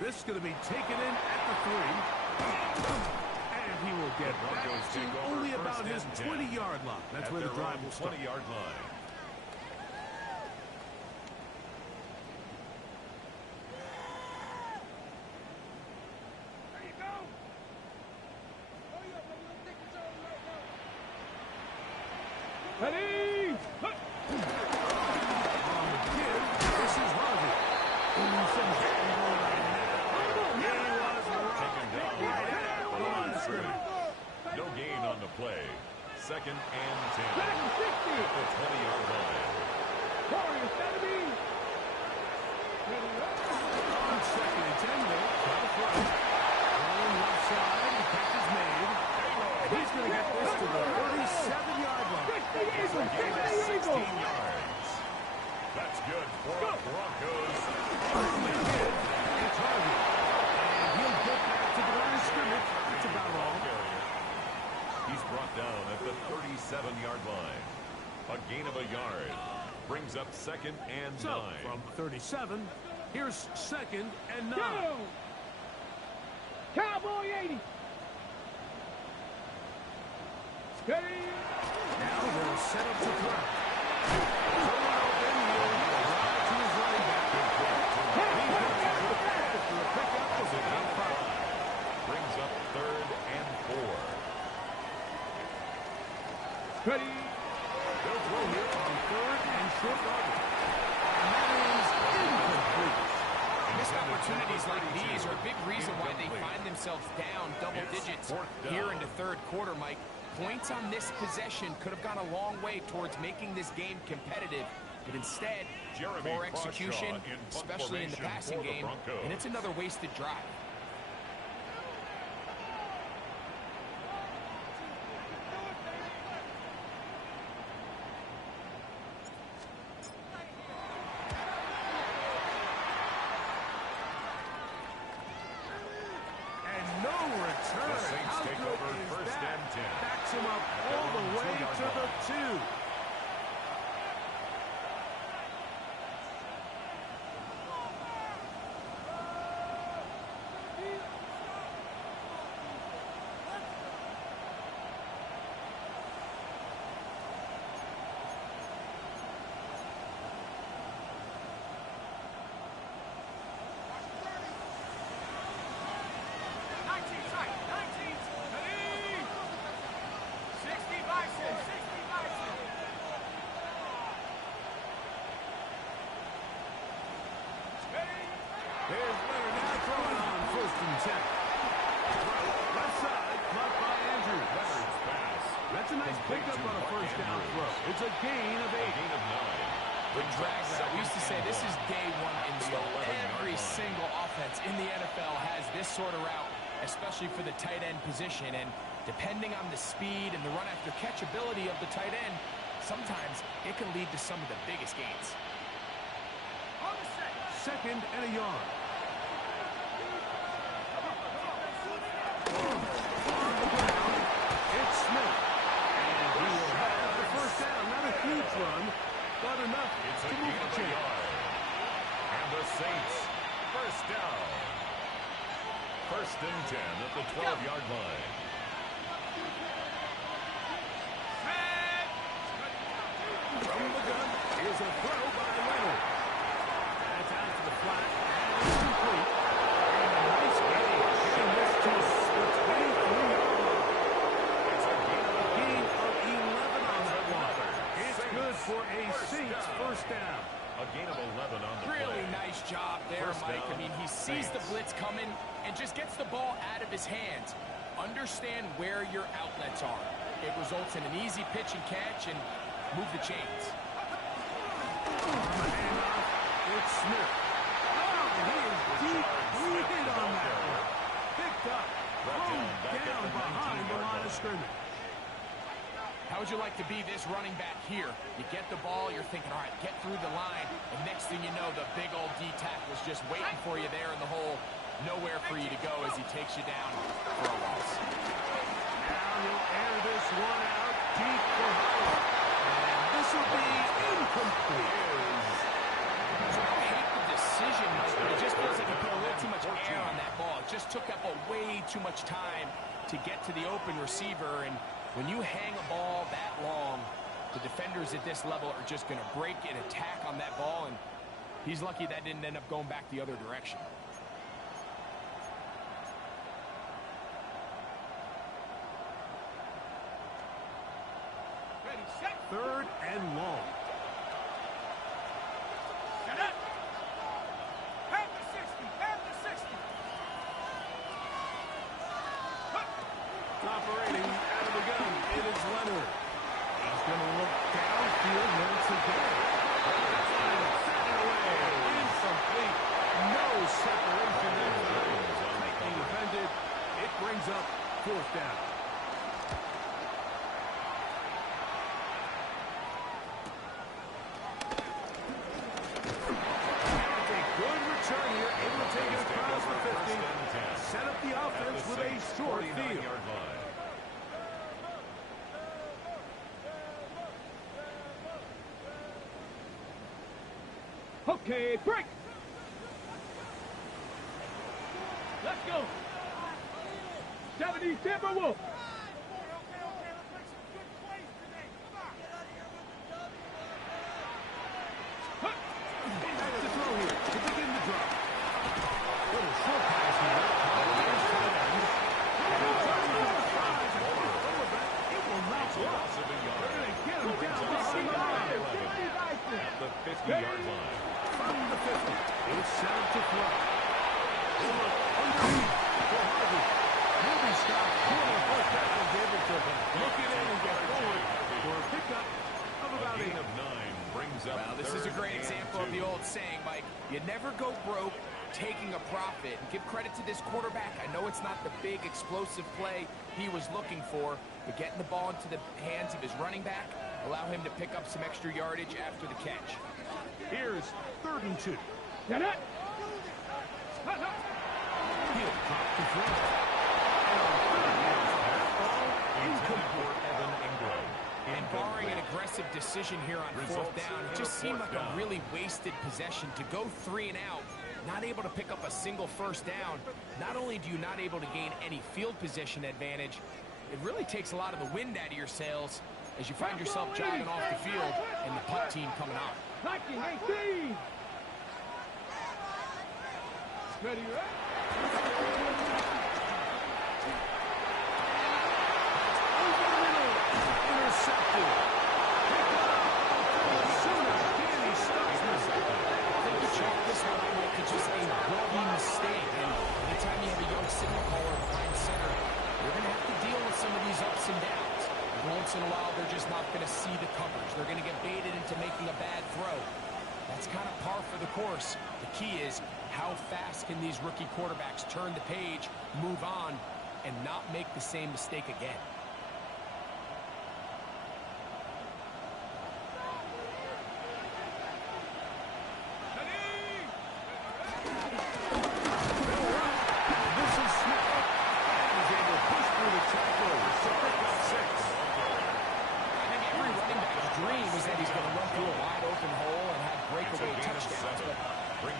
This is going to be taken in at the 3. And he will get back to only about his 20-yard line. That's where the drive will start. 20-yard line. brings up 2nd and 9. So, from 37, here's 2nd and 9. Go! Cowboy 80. Steady. Now they'll set up to throw. Someone open, he'll drive to his running back. After a pickup is about 5. Brings up 3rd and 4. Steady. They'll throw here on 3rd and short yardage. And that is incomplete. Missed opportunities like these are a big reason why they find themselves down double digits here in the 3rd quarter, Mike. Points on this possession could have gone a long way towards making this game competitive, but instead, poor execution, especially in the passing game, and it's another wasted drive. Him up all the way to the 2. Here's Leonard now throwing on 1st and 10. Left side, caught by Andrews. Leonard's pass. That's a nice pickup on a 1st down throw. It's a gain of 8. Gain of 9. The drag route, we used to say this is day 1 install. Every single offense in the NFL has this sort of route, especially for the tight end position. And depending on the speed and the run after catch ability of the tight end, sometimes it can lead to some of the biggest gains. 2nd and a yard. On the ground, it's Smith. And he will have the 1st down. Not a huge run, but enough to move the chain. And the Saints, 1st down. 1st and 10 at the 12-yard line. From the gun, here's a throw by Leonard. That's out to the flat, and it's complete. And a nice gain, getting this to the 23-yard line. It's a Gain of 11 on that one. It's good for a Saints 1st down. A gain of 11 on the Really play. nice job there, Mike. I mean, he sees the blitz coming and just gets the ball out of his hands. Understand where your outlets are. It results in an easy pitch and catch and move the chains. On the handoff, it's Smith. Oh, he is deep hit on that one. Picked up, thrown down behind the line of scrimmage. How would you like to be this running back here? You get the ball, you're thinking, all right, get through the line, and next thing you know, the big old D-tackle's just waiting for you there in the hole. Nowhere for you to go as he takes you down for a loss. Now he'll air this one out deep for Howard. And this will be incomplete. So I hate the decision, Mike, but it just feels like he put a little too much air on that ball. It just took up way too much time to get to the open receiver, and when you hang a ball that long, the defenders at this level are just going to break and attack on that ball, and he's lucky that didn't end up going back the other direction. Ready, set. 3rd and long. Set up. Have the 60. Have the 60. Operating out of the gun, it is Leonard. He's going to look downfield once again. Second away, incomplete. No separation there. Tightly defended. It brings up 4th down. It's a good return here, able to take it across the 50. Set up the offense with a short field. Okay, break. Let's go. 70 Timberwolf. To throw here to begin the drive. Little short pass here. It will not block. They're going to get him down behind the line. At the 50-yard line. From the 50. It's set up to throw. They look underneath for Harvey. He'll be stopped. First down, David Turpin. Look it in and get forward for a pickup of about 8. Of 9 brings up. Well, this is a great example of the old saying, Mike. You never go broke taking a profit. And give credit to this quarterback. I know it's not the big explosive play he was looking for, but getting the ball into the hands of his running back, allow him to pick up some extra yardage after the catch. Here's 3rd and 2. Get it. He'll drop the throw. And barring an aggressive decision here on 4th down, it just seemed like a really wasted possession to go 3 and out, not able to pick up a single 1st down. Not only do you not able to gain any field position advantage, it really takes a lot of the wind out of your sails as you find yourself jogging off the field and the punt team coming on. 1918. Ready, right? Intercepted. Picked up. Sooner. Danny Stutzman. Check this one out to just a rookie mistake. And anytime you have a young signal caller behind center, you're going to have to deal with some of these ups and downs. Every once in a while, they're just not going to see the coverage. They're going to get baited into making a bad throw. That's kind of par for the course. The key is how fast can these rookie quarterbacks turn the page, move on, and not make the same mistake again. This is Smith. And is able to push through the tackles to pick up 6. I think every running back's dream is that he's going to run through a wide open hole and have breakaway touchdowns, but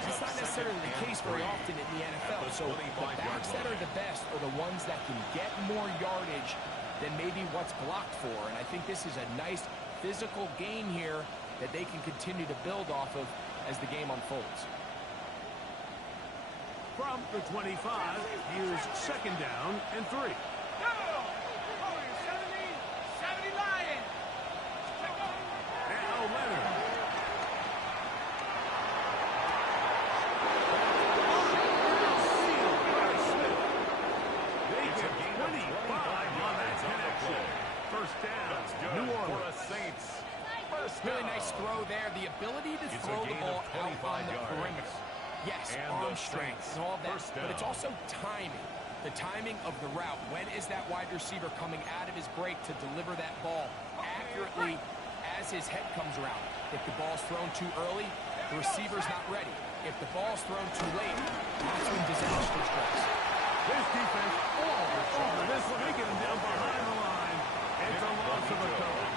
that's not necessarily the case very often in the NFL. So the backs that are the best are the ones that can get more yardage than maybe what's blocked for. And I think this is a nice physical gain here that they can continue to build off of as the game unfolds. From the 25, here's 2nd down and 3. 70 Lions. Now Leonard. They get 25 on that connection. 1st down, New For Orleans. a Saints. Really nice throw there. The ability to It's a throw the gain ball of out 25 on the yards. perimeter. Yes, And arm the strength Saints and all that, first but it's down. also timing. The timing of the route. When is that wide receiver coming out of his break to deliver that ball accurately as his head comes around? If the ball's thrown too early, the receiver's not ready. If the ball's thrown too late, that's when disaster strikes. This defense all over this one. They get him down behind the line. It's a loss of a couple.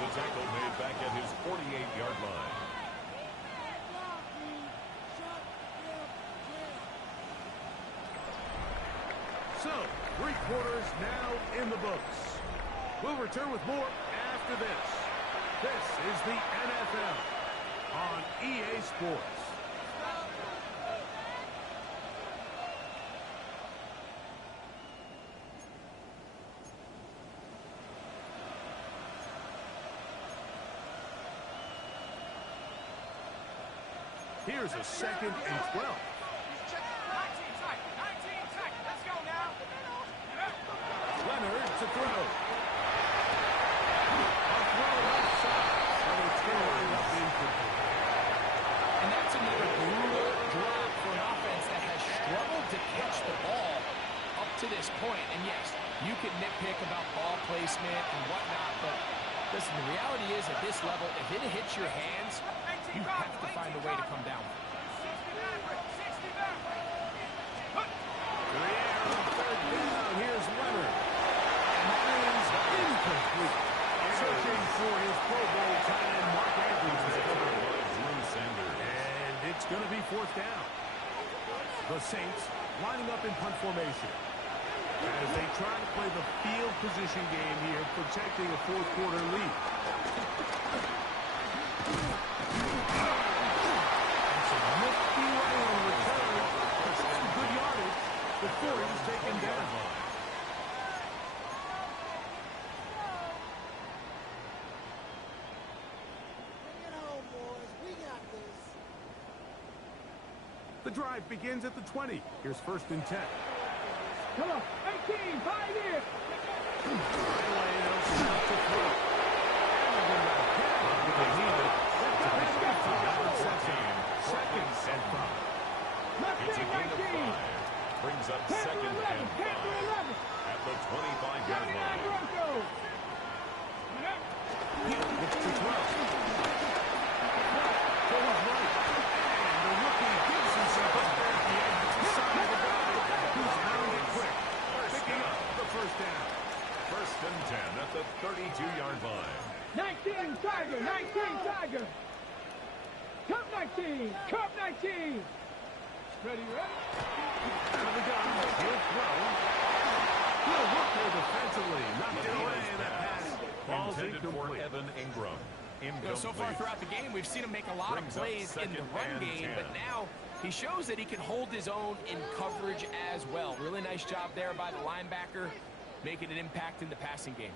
The tackle made back at his 48-yard line. So, 3 quarters now in the books. We'll return with more after this. This is the NFL on EA Sports. Here's a 2nd and 12. 19 seconds. Let's go now. Leonard to throw. A throw left side. And it's going to wind up incomplete. And that's another brutal drop for an offense that has struggled to catch the ball up to this point. And yes, you can nitpick about ball placement and whatnot, but listen, the reality is at this level, if it hits your hands, you have to find a way to come down. To the air on 3rd down. Here's Leonard. And that is incomplete. Searching for his Pro Bowl tight end, Mark Andrews. The Saints lining up in punt formation as they try to play the field position game here, protecting a fourth-quarter lead. And some nifty right on return. Some good yardage before he was taken down. The drive begins at the 20. Here's 1st and 10. Come on, 18, 5 here. It's a gain of 5. Brings up 2nd and 5 at the 25-yard line. Broncos. Looks to throw. To his right. And the rookie gives himself up there at the end. It's the side of the guy who's found it quick. Picking up the 1st down. 1st and 10 at the 32-yard line. 19, Tiger, 19, Tiger. Cup 19, Cup 19. Ready, ready? Out of the gun. He'll throw. He'll work there defensively. Knocked it away in that pass. Ball's Intended for incomplete. Evan Ingram. So far throughout the game, we've seen him make a lot of plays in the run game, but now he shows that he can hold his own in coverage as well. Really nice job there by the linebacker, making an impact in the passing game.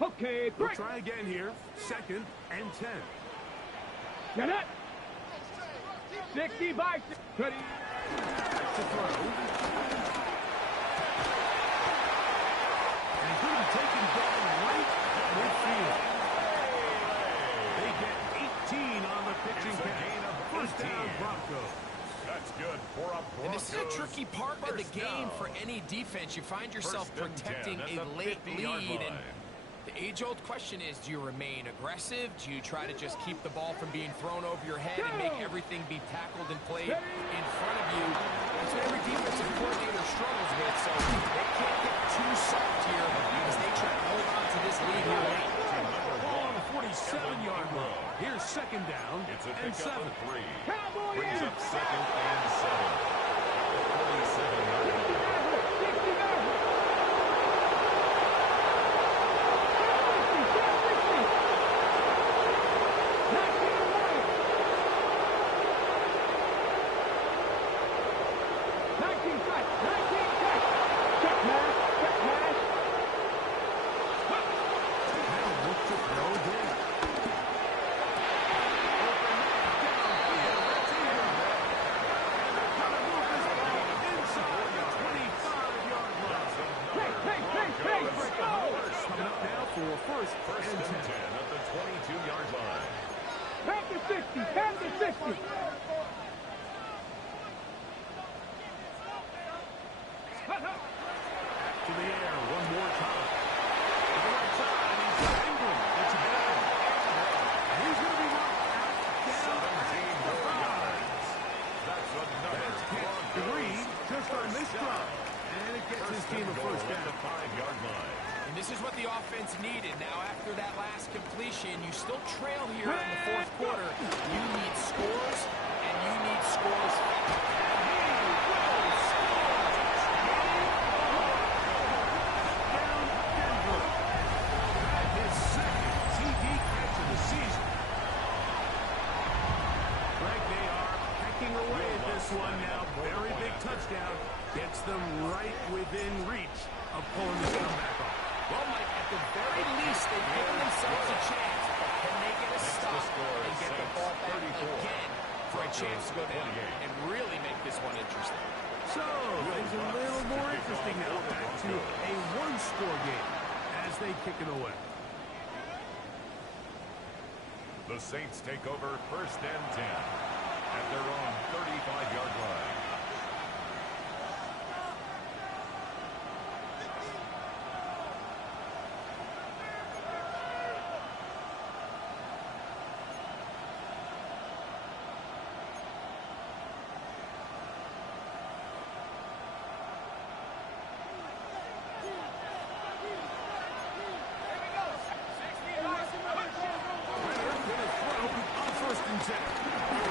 Okay, We'll break. try again here. 2nd and 10. Get it. 60 by 6. Ready. To throw. And he'll be taken down right at midfield. They get 18 on the pitching count. 1st down, Broncos. That's good for a Broncos. And this is a tricky part of the game for any defense. You find yourself protecting a late lead, and the age-old question is, do you remain aggressive? Do you try to just keep the ball from being thrown over your head and make everything be tackled and played in front of you? That's what every defensive coordinator struggles with, so they can't get too soft here as they try to hold on to this lead here late. Ball on the 47-yard line. Here's 2nd down It's a and pickup 7. of 3. Cowboy Brings in. up 2nd and 7. 47-yard line. 60 back. First and 10 at the 22-yard line. Panther 60, Panther 60. To the air one more time. To the right side, he's got Ingram. It's down. And he's going to be knocked out. 17 more yards. That's another That's 3 just on this drive. And it gets his team a 1st down. at the 5-yard line. And this is what the offense needed. Now, after that last completion, you still trail here in the 4th quarter. You need scores, and you need scores. Down Denver. At his 2nd TD catch of the season. Greg, they are pecking away at this one now. Very big touchdown. Gets them right within reach of pulling this comeback off. Well, Mike, at the very least, they've given themselves a chance, but can they get a stop and get the ball back again for a chance to go down and really make this one interesting? So, things a little more interesting now. Back to a one-score game as they kick it away. The Saints take over 1st and 10 at their own 35-yard line. On 1st and 10.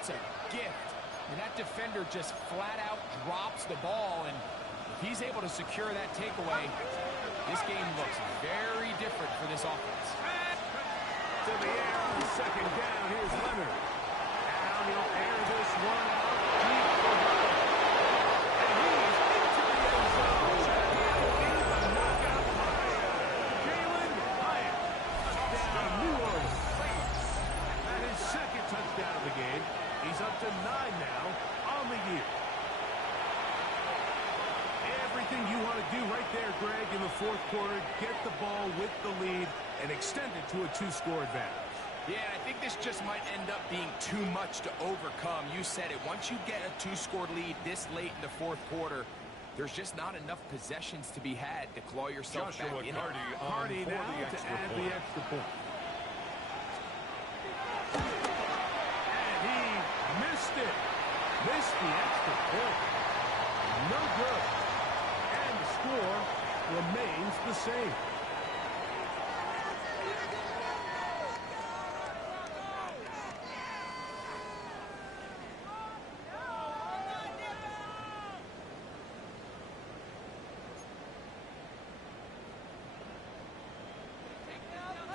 That's a gift. And that defender just flat out drops the ball, and if he's able to secure that takeaway, this game looks very different for this offense. To the air on second down. Here's Leonard. Now he'll air this one out deep for Hyatt. And he's into the end zone. The knockout Jalen Hyatt. Touchdown, New Orleans. And his second touchdown of the game. He's up to 9 now on the year. Everything you want to do right there, Greg, in the fourth quarter, get the ball with the lead and extend it to a 2-score advantage. Yeah, I think this just might end up being too much to overcome. You said it. Once you get a 2-score lead this late in the fourth quarter, there's just not enough possessions to be had to claw yourself back in. Hardy now to add the extra point. And he missed it. Missed the extra point. No good. And the score remains the same.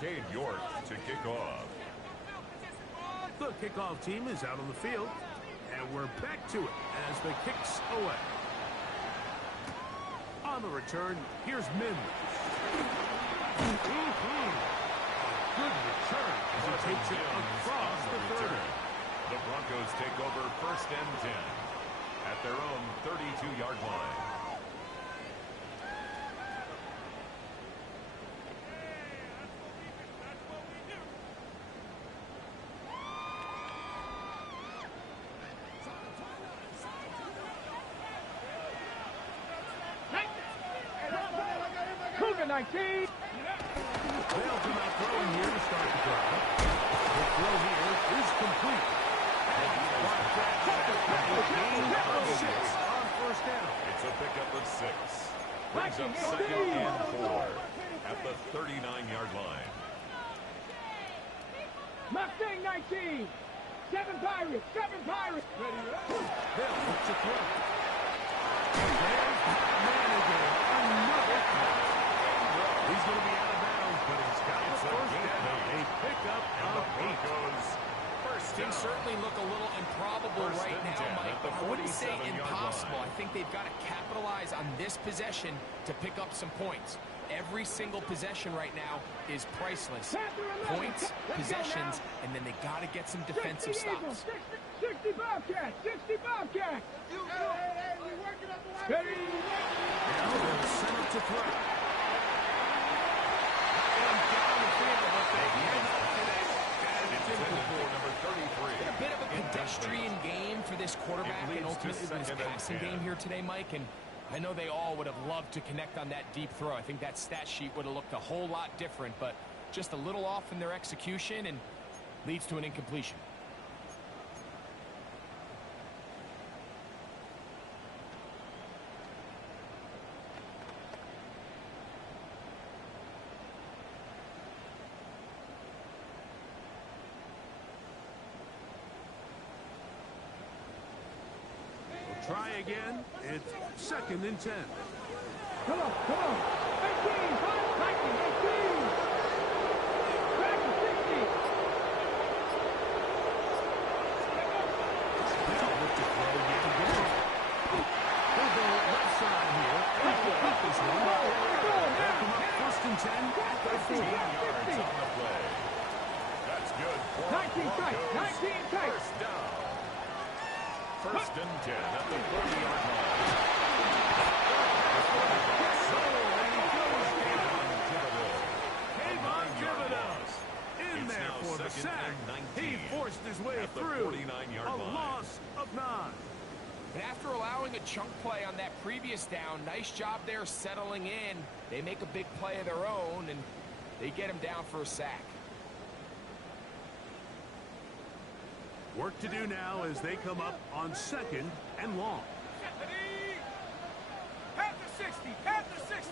Cade York to kick off. The kickoff team is out on the field, and we're back to it as the kick's away. On the return, here's Mims. A good return as he takes it across the 30. The Broncos take over 1st and 10 at their own 32-yard line. They'll come out throwing here to start the drive. The throw here is complete. And he's blocked that gain of 6 on 1st down. It's a pickup of 6. Brings up 2nd and 4 at the 39-yard line. Mustang 19. 7 Pirates. 7 Pirates. Ready to go. They'll look to throw. And there's that man again. Another catch. He's going to be out of bounds, but he's got the 1st down. A pickup of 8. Things certainly look a little improbable right now, Mike, but I wouldn't say impossible. I think they've got to capitalize on this possession to pick up some points. Every single possession right now is priceless. Points, possessions, and then they got to get some defensive stops. 60 Bobcats. 60 Bobcats. Ready. Now they'll send it to throw. Down the field, but they cannot connect. And it's incomplete. Number 33. A bit of a pedestrian game for this quarterback and ultimately this passing game here today, Mike. And I know they all would have loved to connect on that deep throw. I think that stat sheet would have looked a whole lot different, but just a little off in their execution and leads to an incompletion. Try again. It's 2nd and 10. Come on. 18. 18. Back to 60. They'll look to throw yet again. They'll go left side here. And pick up this one. They'll come up 1st and 10 at the 15 yards on the play. That's good for 19 tight. 19 tight. 1st down. 1st and 10 at the 40-yard line. Kayvon Thibodeau in there for the sack. He forced his way through. A loss of 9. And after allowing a chunk play on that previous down, nice job there settling in. They make a big play of their own, and they get him down for a sack. Work to do now as they come up on 2nd and long. At the 60. At the 60.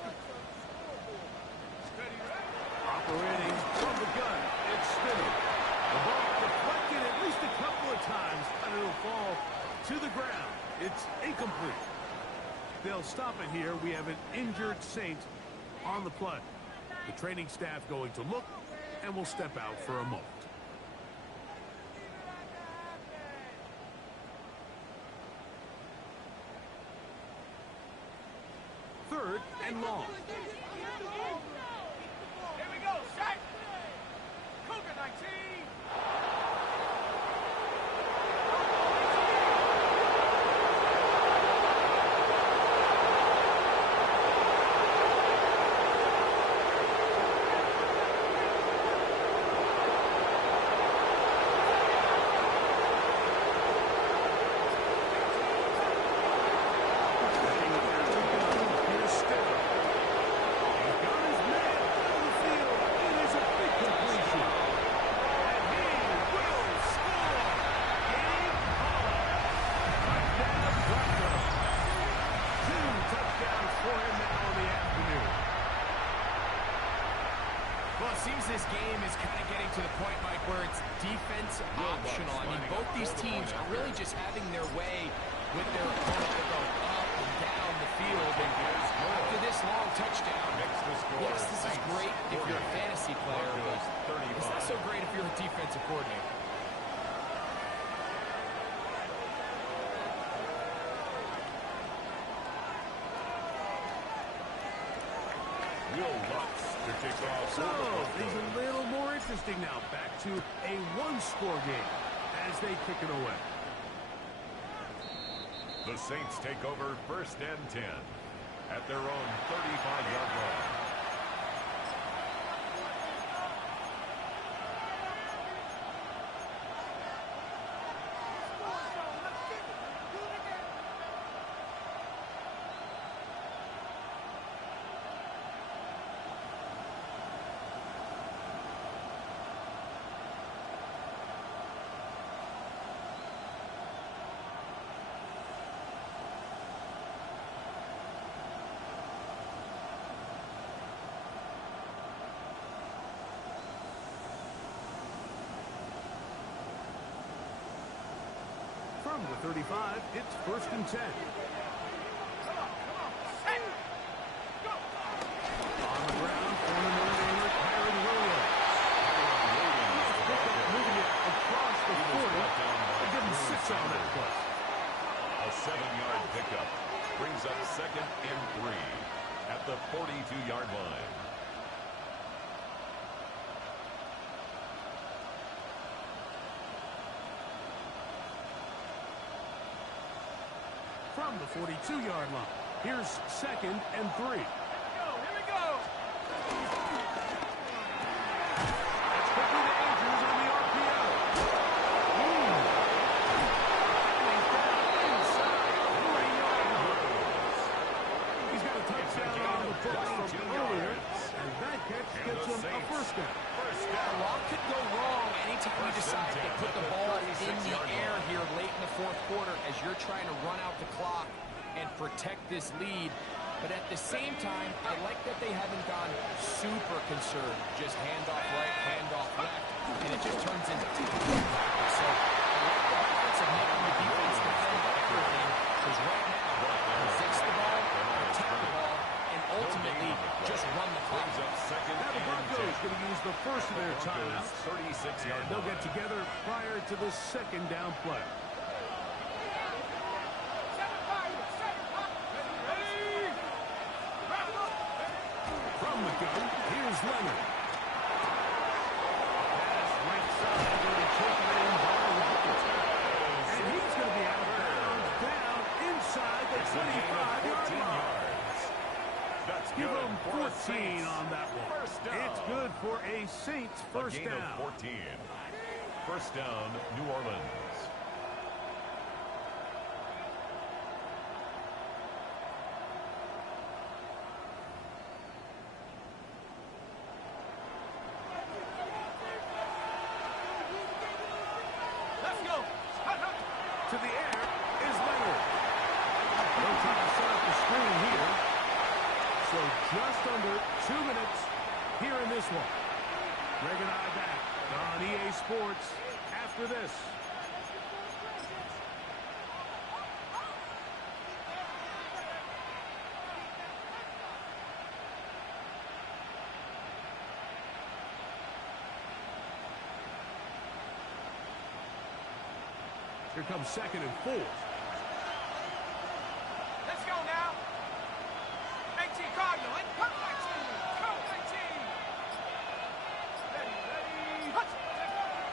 Operating from the gun. It's spinning. The ball deflected, at least a couple of times, and it'll fall to the ground. It's incomplete. They'll stop it here. We have an injured Saint on the play. The training staff going to look, and will step out for a moment. Third and long. Here we go, set! Cougar 19! Seems this game is kind of getting to the point, Mike, where it's defense optional. I mean, both these teams are really just having their way with their opponent. They're going up and down the field. And after this long touchdown, yes, this is great if you're a fantasy player, but it's not so great if you're a defensive coordinator. So, things a little more interesting now. Back to a one-score game as they kick it away. The Saints take over 1st and 10 at their own 35-yard line. From the 35, it's 1st and 10. Come on, set! Go! On the ground, former Notre Dame Kyron Williams. Moving it across the 40. They give him 6 on that play. A 7-yard pickup brings up 2nd and 3 at the 42-yard line. From the 42-yard line, here's 2nd and 3. Here we go! That's quickly to Andrews on the RPO. He's got a touchdown on the books from earlier, and that catch gets him a 1st down. A lot could go wrong anytime you decide to put the ball in the air here late in the 4th quarter as you're trying to run out the clock and protect this lead. But at the same time, I like that they haven't gone super conserved. Just handoff right, handoff left, and it just turns into practice. So I like the difference of making the defense defend everything, because right now, possess the ball, protect the ball, and ultimately just run the clock. Now the Broncos going to use the first of their timeouts. 36-yard They'll get together prior to the 2nd down play. From the gun, here's Leonard. Pass right side, going to be taken in by Watkins. And he's going to be out of bounds, down inside the 25-yard line. Give him 14 on that one. It's good for a Saints first down. down. 14. First down, New Orleans. Let's go! To the air is Leonard. They'll try to set up the screen here. So just under 2 minutes here in this one. Greg and I back on EA Sports after this. Here comes 2nd and 4. Let's go now. 18 cardio. And come 19. Come 19. Ready. Hutch.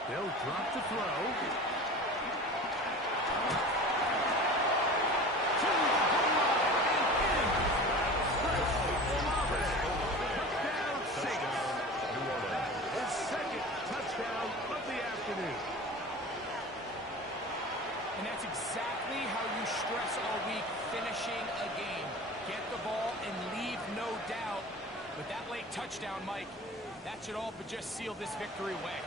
They'll drop to throw. And that's exactly how you stress all week, finishing a game. Get the ball and leave no doubt. With that late touchdown, Mike, that should all but just seal this victory away.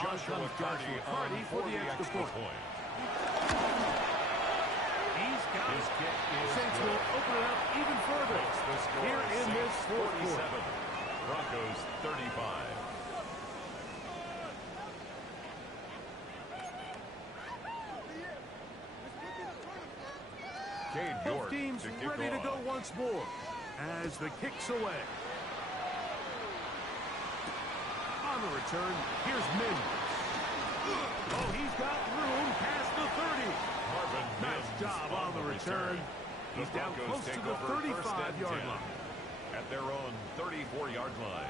Joshua Carty for the extra point. He's got his kick. Saints will open it up even further here in this fourth quarter. Broncos 35. Both teams ready to go once more as the kick's away. On the return, here's Mims. Oh, he's got room past the 30. Nice job on the return. He's down close to the 35-yard line. At their own 34-yard line.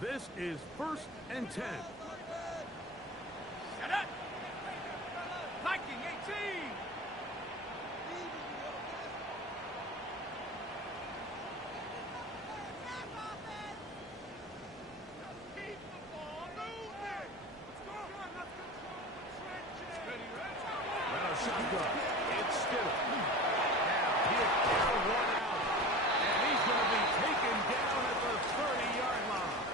This is 1st and 10. Set up. Viking 18. Shotgun. It's Stidham. Now he'll clear one out. And he's going to be taken down at the 30-yard line.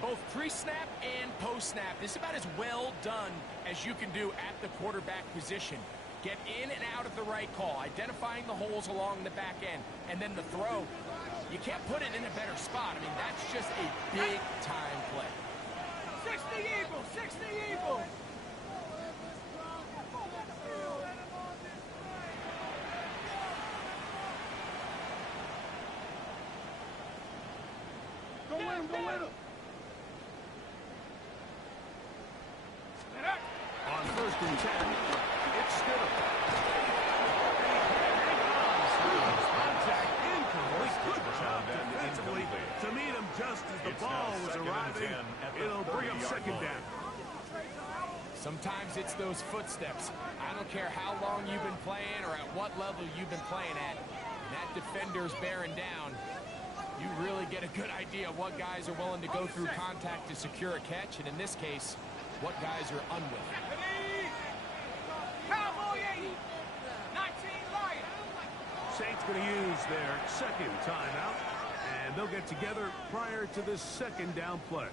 Both pre-snap and post-snap. This is about as well done as you can do at the quarterback position. Get in and out of the right call, identifying the holes along the back end, and then the throw. You can't put it in a better spot. I mean, that's just a big-time play. 60 Eagles, 60 Eagles. Go win him, go win him. On 1st and 10, it's Stidham. Contact incomplete. Good job defensively to meet him just as the ball was arriving. It'll bring up 2nd down. Sometimes it's those footsteps. I don't care how long you've been playing or at what level you've been playing at. That defender's bearing down. You really get a good idea of what guys are willing to go through contact to secure a catch, and in this case, what guys are unwilling. Cowboy 80. 19 Lions. Saints going to use their 2nd timeout, and they'll get together prior to this 2nd down play.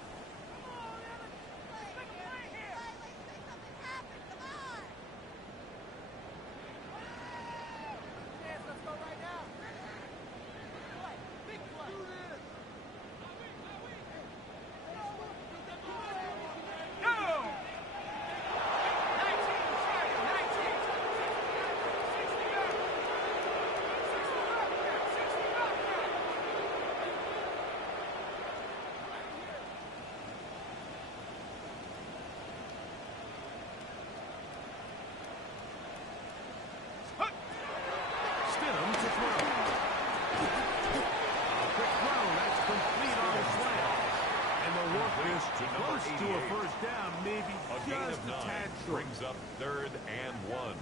Close to a 1st down, maybe just a tad short. Brings up 3rd and 1.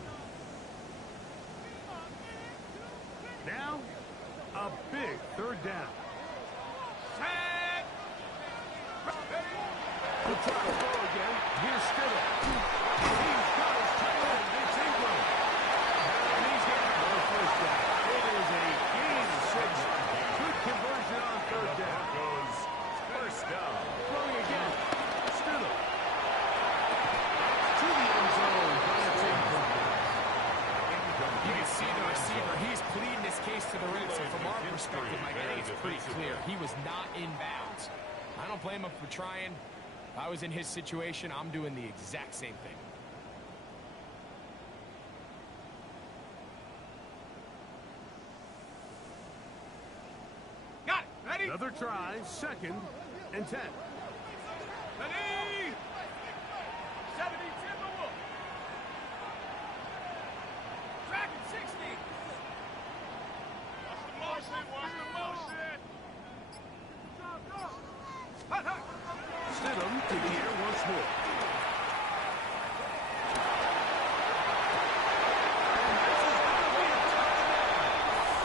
Now, a big 3rd down. We'll try to go again. Here's Stidham. He's got his tight end. It's Ingram. And he's got no 1st down. It is a gain of 6. Good conversion on 3rd down. Broncos 1st down. Throwing again. Stidham. To the end zone. But it's incomplete. You can see the receiver. He's pleading his case to the refs. And from our perspective, I think it's pretty clear. He was not in bounds. I don't blame him for trying. If I was in his situation, I'm doing the exact same thing. Got it. Ready? Another try, 2nd and 10. Ready? 70 Timberwolf. Dragon 60. Watch the motion. Watch the motion. Hot, hot. Stidham to the air once more. And this is going to be a touchdown.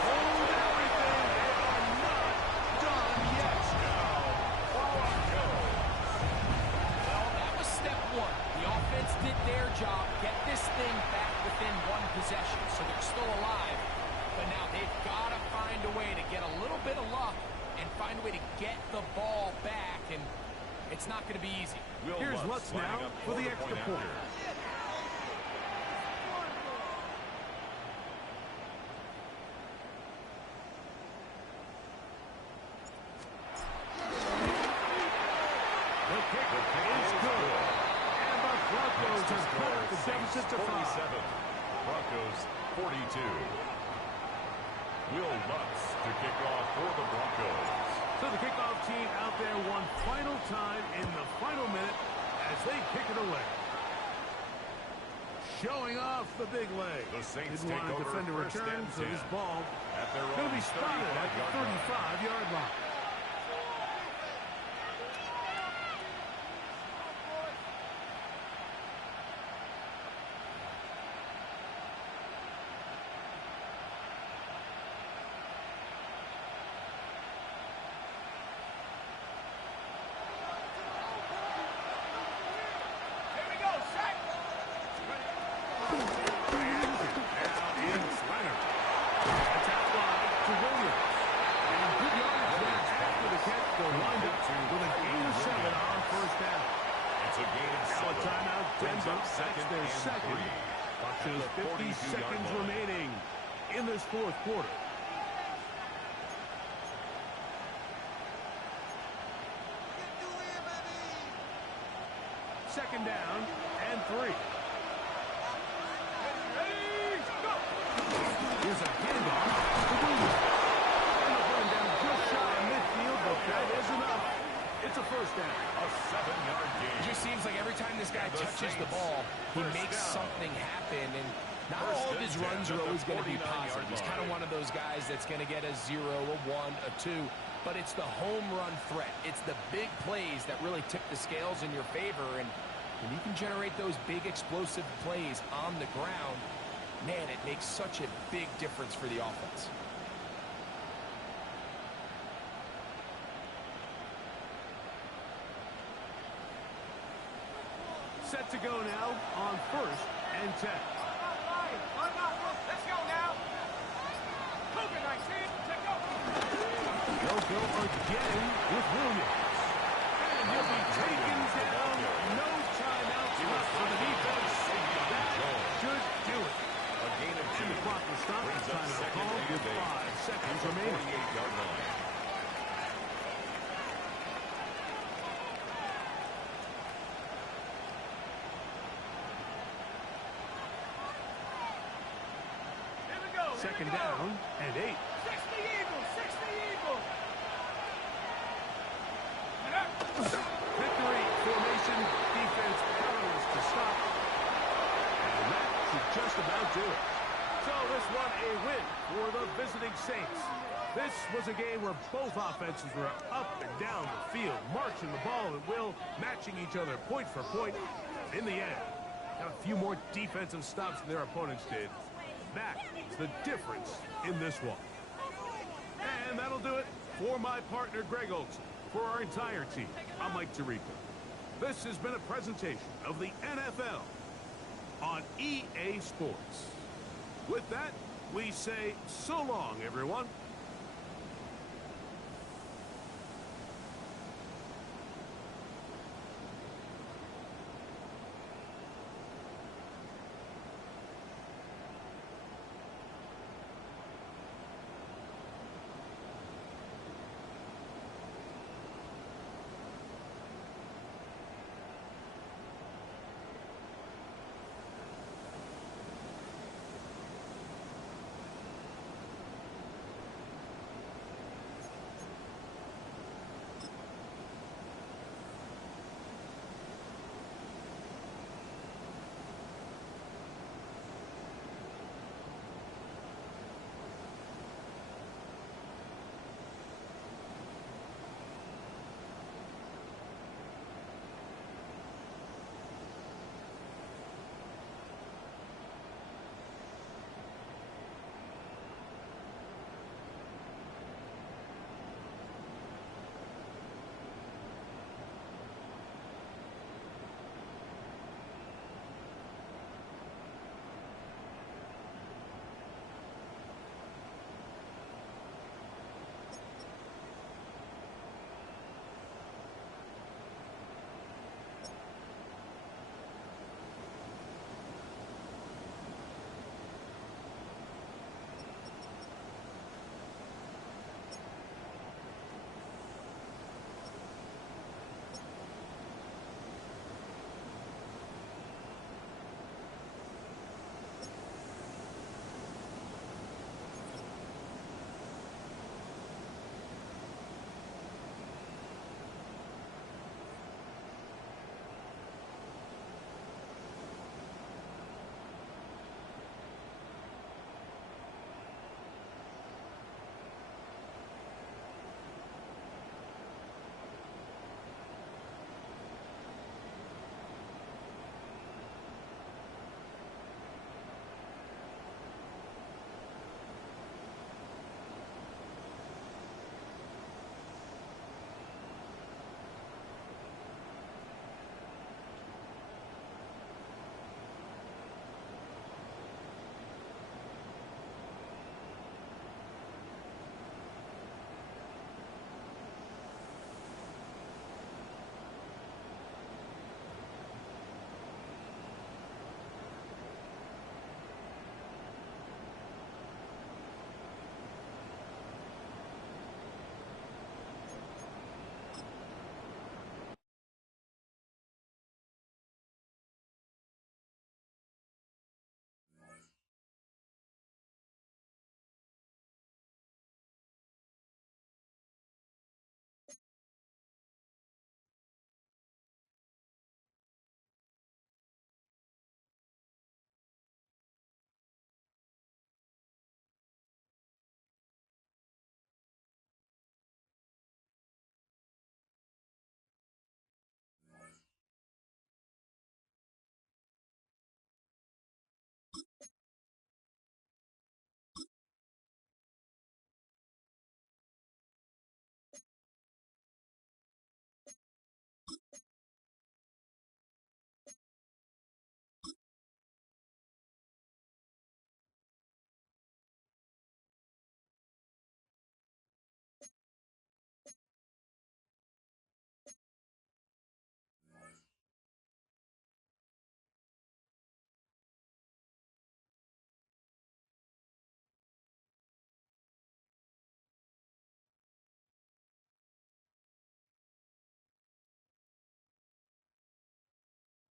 Hold everything. They are not done yet. Well, that was step one. The offense did their job, get this thing back within one possession, so they're still alive. But now they've got to find a way to get a little bit of luck and find a way to get the ball back, and it's not going to be easy. Here's Lutz now for the extra point. The kick is good. And the Broncos have cut the deficit to 5. Broncos 42. Will Lutz to kick off for the Broncos. So the kickoff team out there one final time in the final minute as they kick it away. Showing off the big leg. The Saints didn't want to take over defend a first return, and so this 10 ball at their going to own be spotted at the 35-yard line. Here we go. Sack. It's out wide to Williams. And good yardage there after the catch. They'll wind up with a gain of 7 on first down. It's a gain of Now a 7. timeout, Brings Denver. up That's their and second. 3. Just 50 seconds remaining in this fourth quarter. Second down and 3. Ready? Go. Here's a handoff to Williams. And they'll run down just shy of midfield, but that is enough. It's a first down. A 7-yard gain. It just seems like every time this guy touches the ball, he makes something happen, and not all of his runs are always going to be positive. He's kind of one of those guys that's going to get a 0, a 1, a 2, but it's the home run threat. It's the big plays that really tip the scales in your favor, and when you can generate those big explosive plays on the ground, man, it makes such a big difference for the offense. Set to go now on first and 10. Let's go now. COVID-19. Take over. They'll go again with Williams. And he'll be taken down. No timeouts left for the defense. That should do it. A gain of 2. And the clock will stop. Brings up Timeout second called with and 8. 5 seconds remaining. 48-yard line. Here we go. Second down and 8. 60 Eagles. 60 Eagles. Victory formation. Defense powerless to stop. And that should just about do it. So this one a win for the visiting Saints. This was a game where both offenses were up and down the field, marching the ball at will, matching each other point for point. In the end, got a few more defensive stops than their opponents did. That is the difference in this one. And that'll do it for my partner, Greg Olson. For our entire team, I'm Mike Tirico. This has been a presentation of the NFL on EA Sports. With that, we say so long, everyone.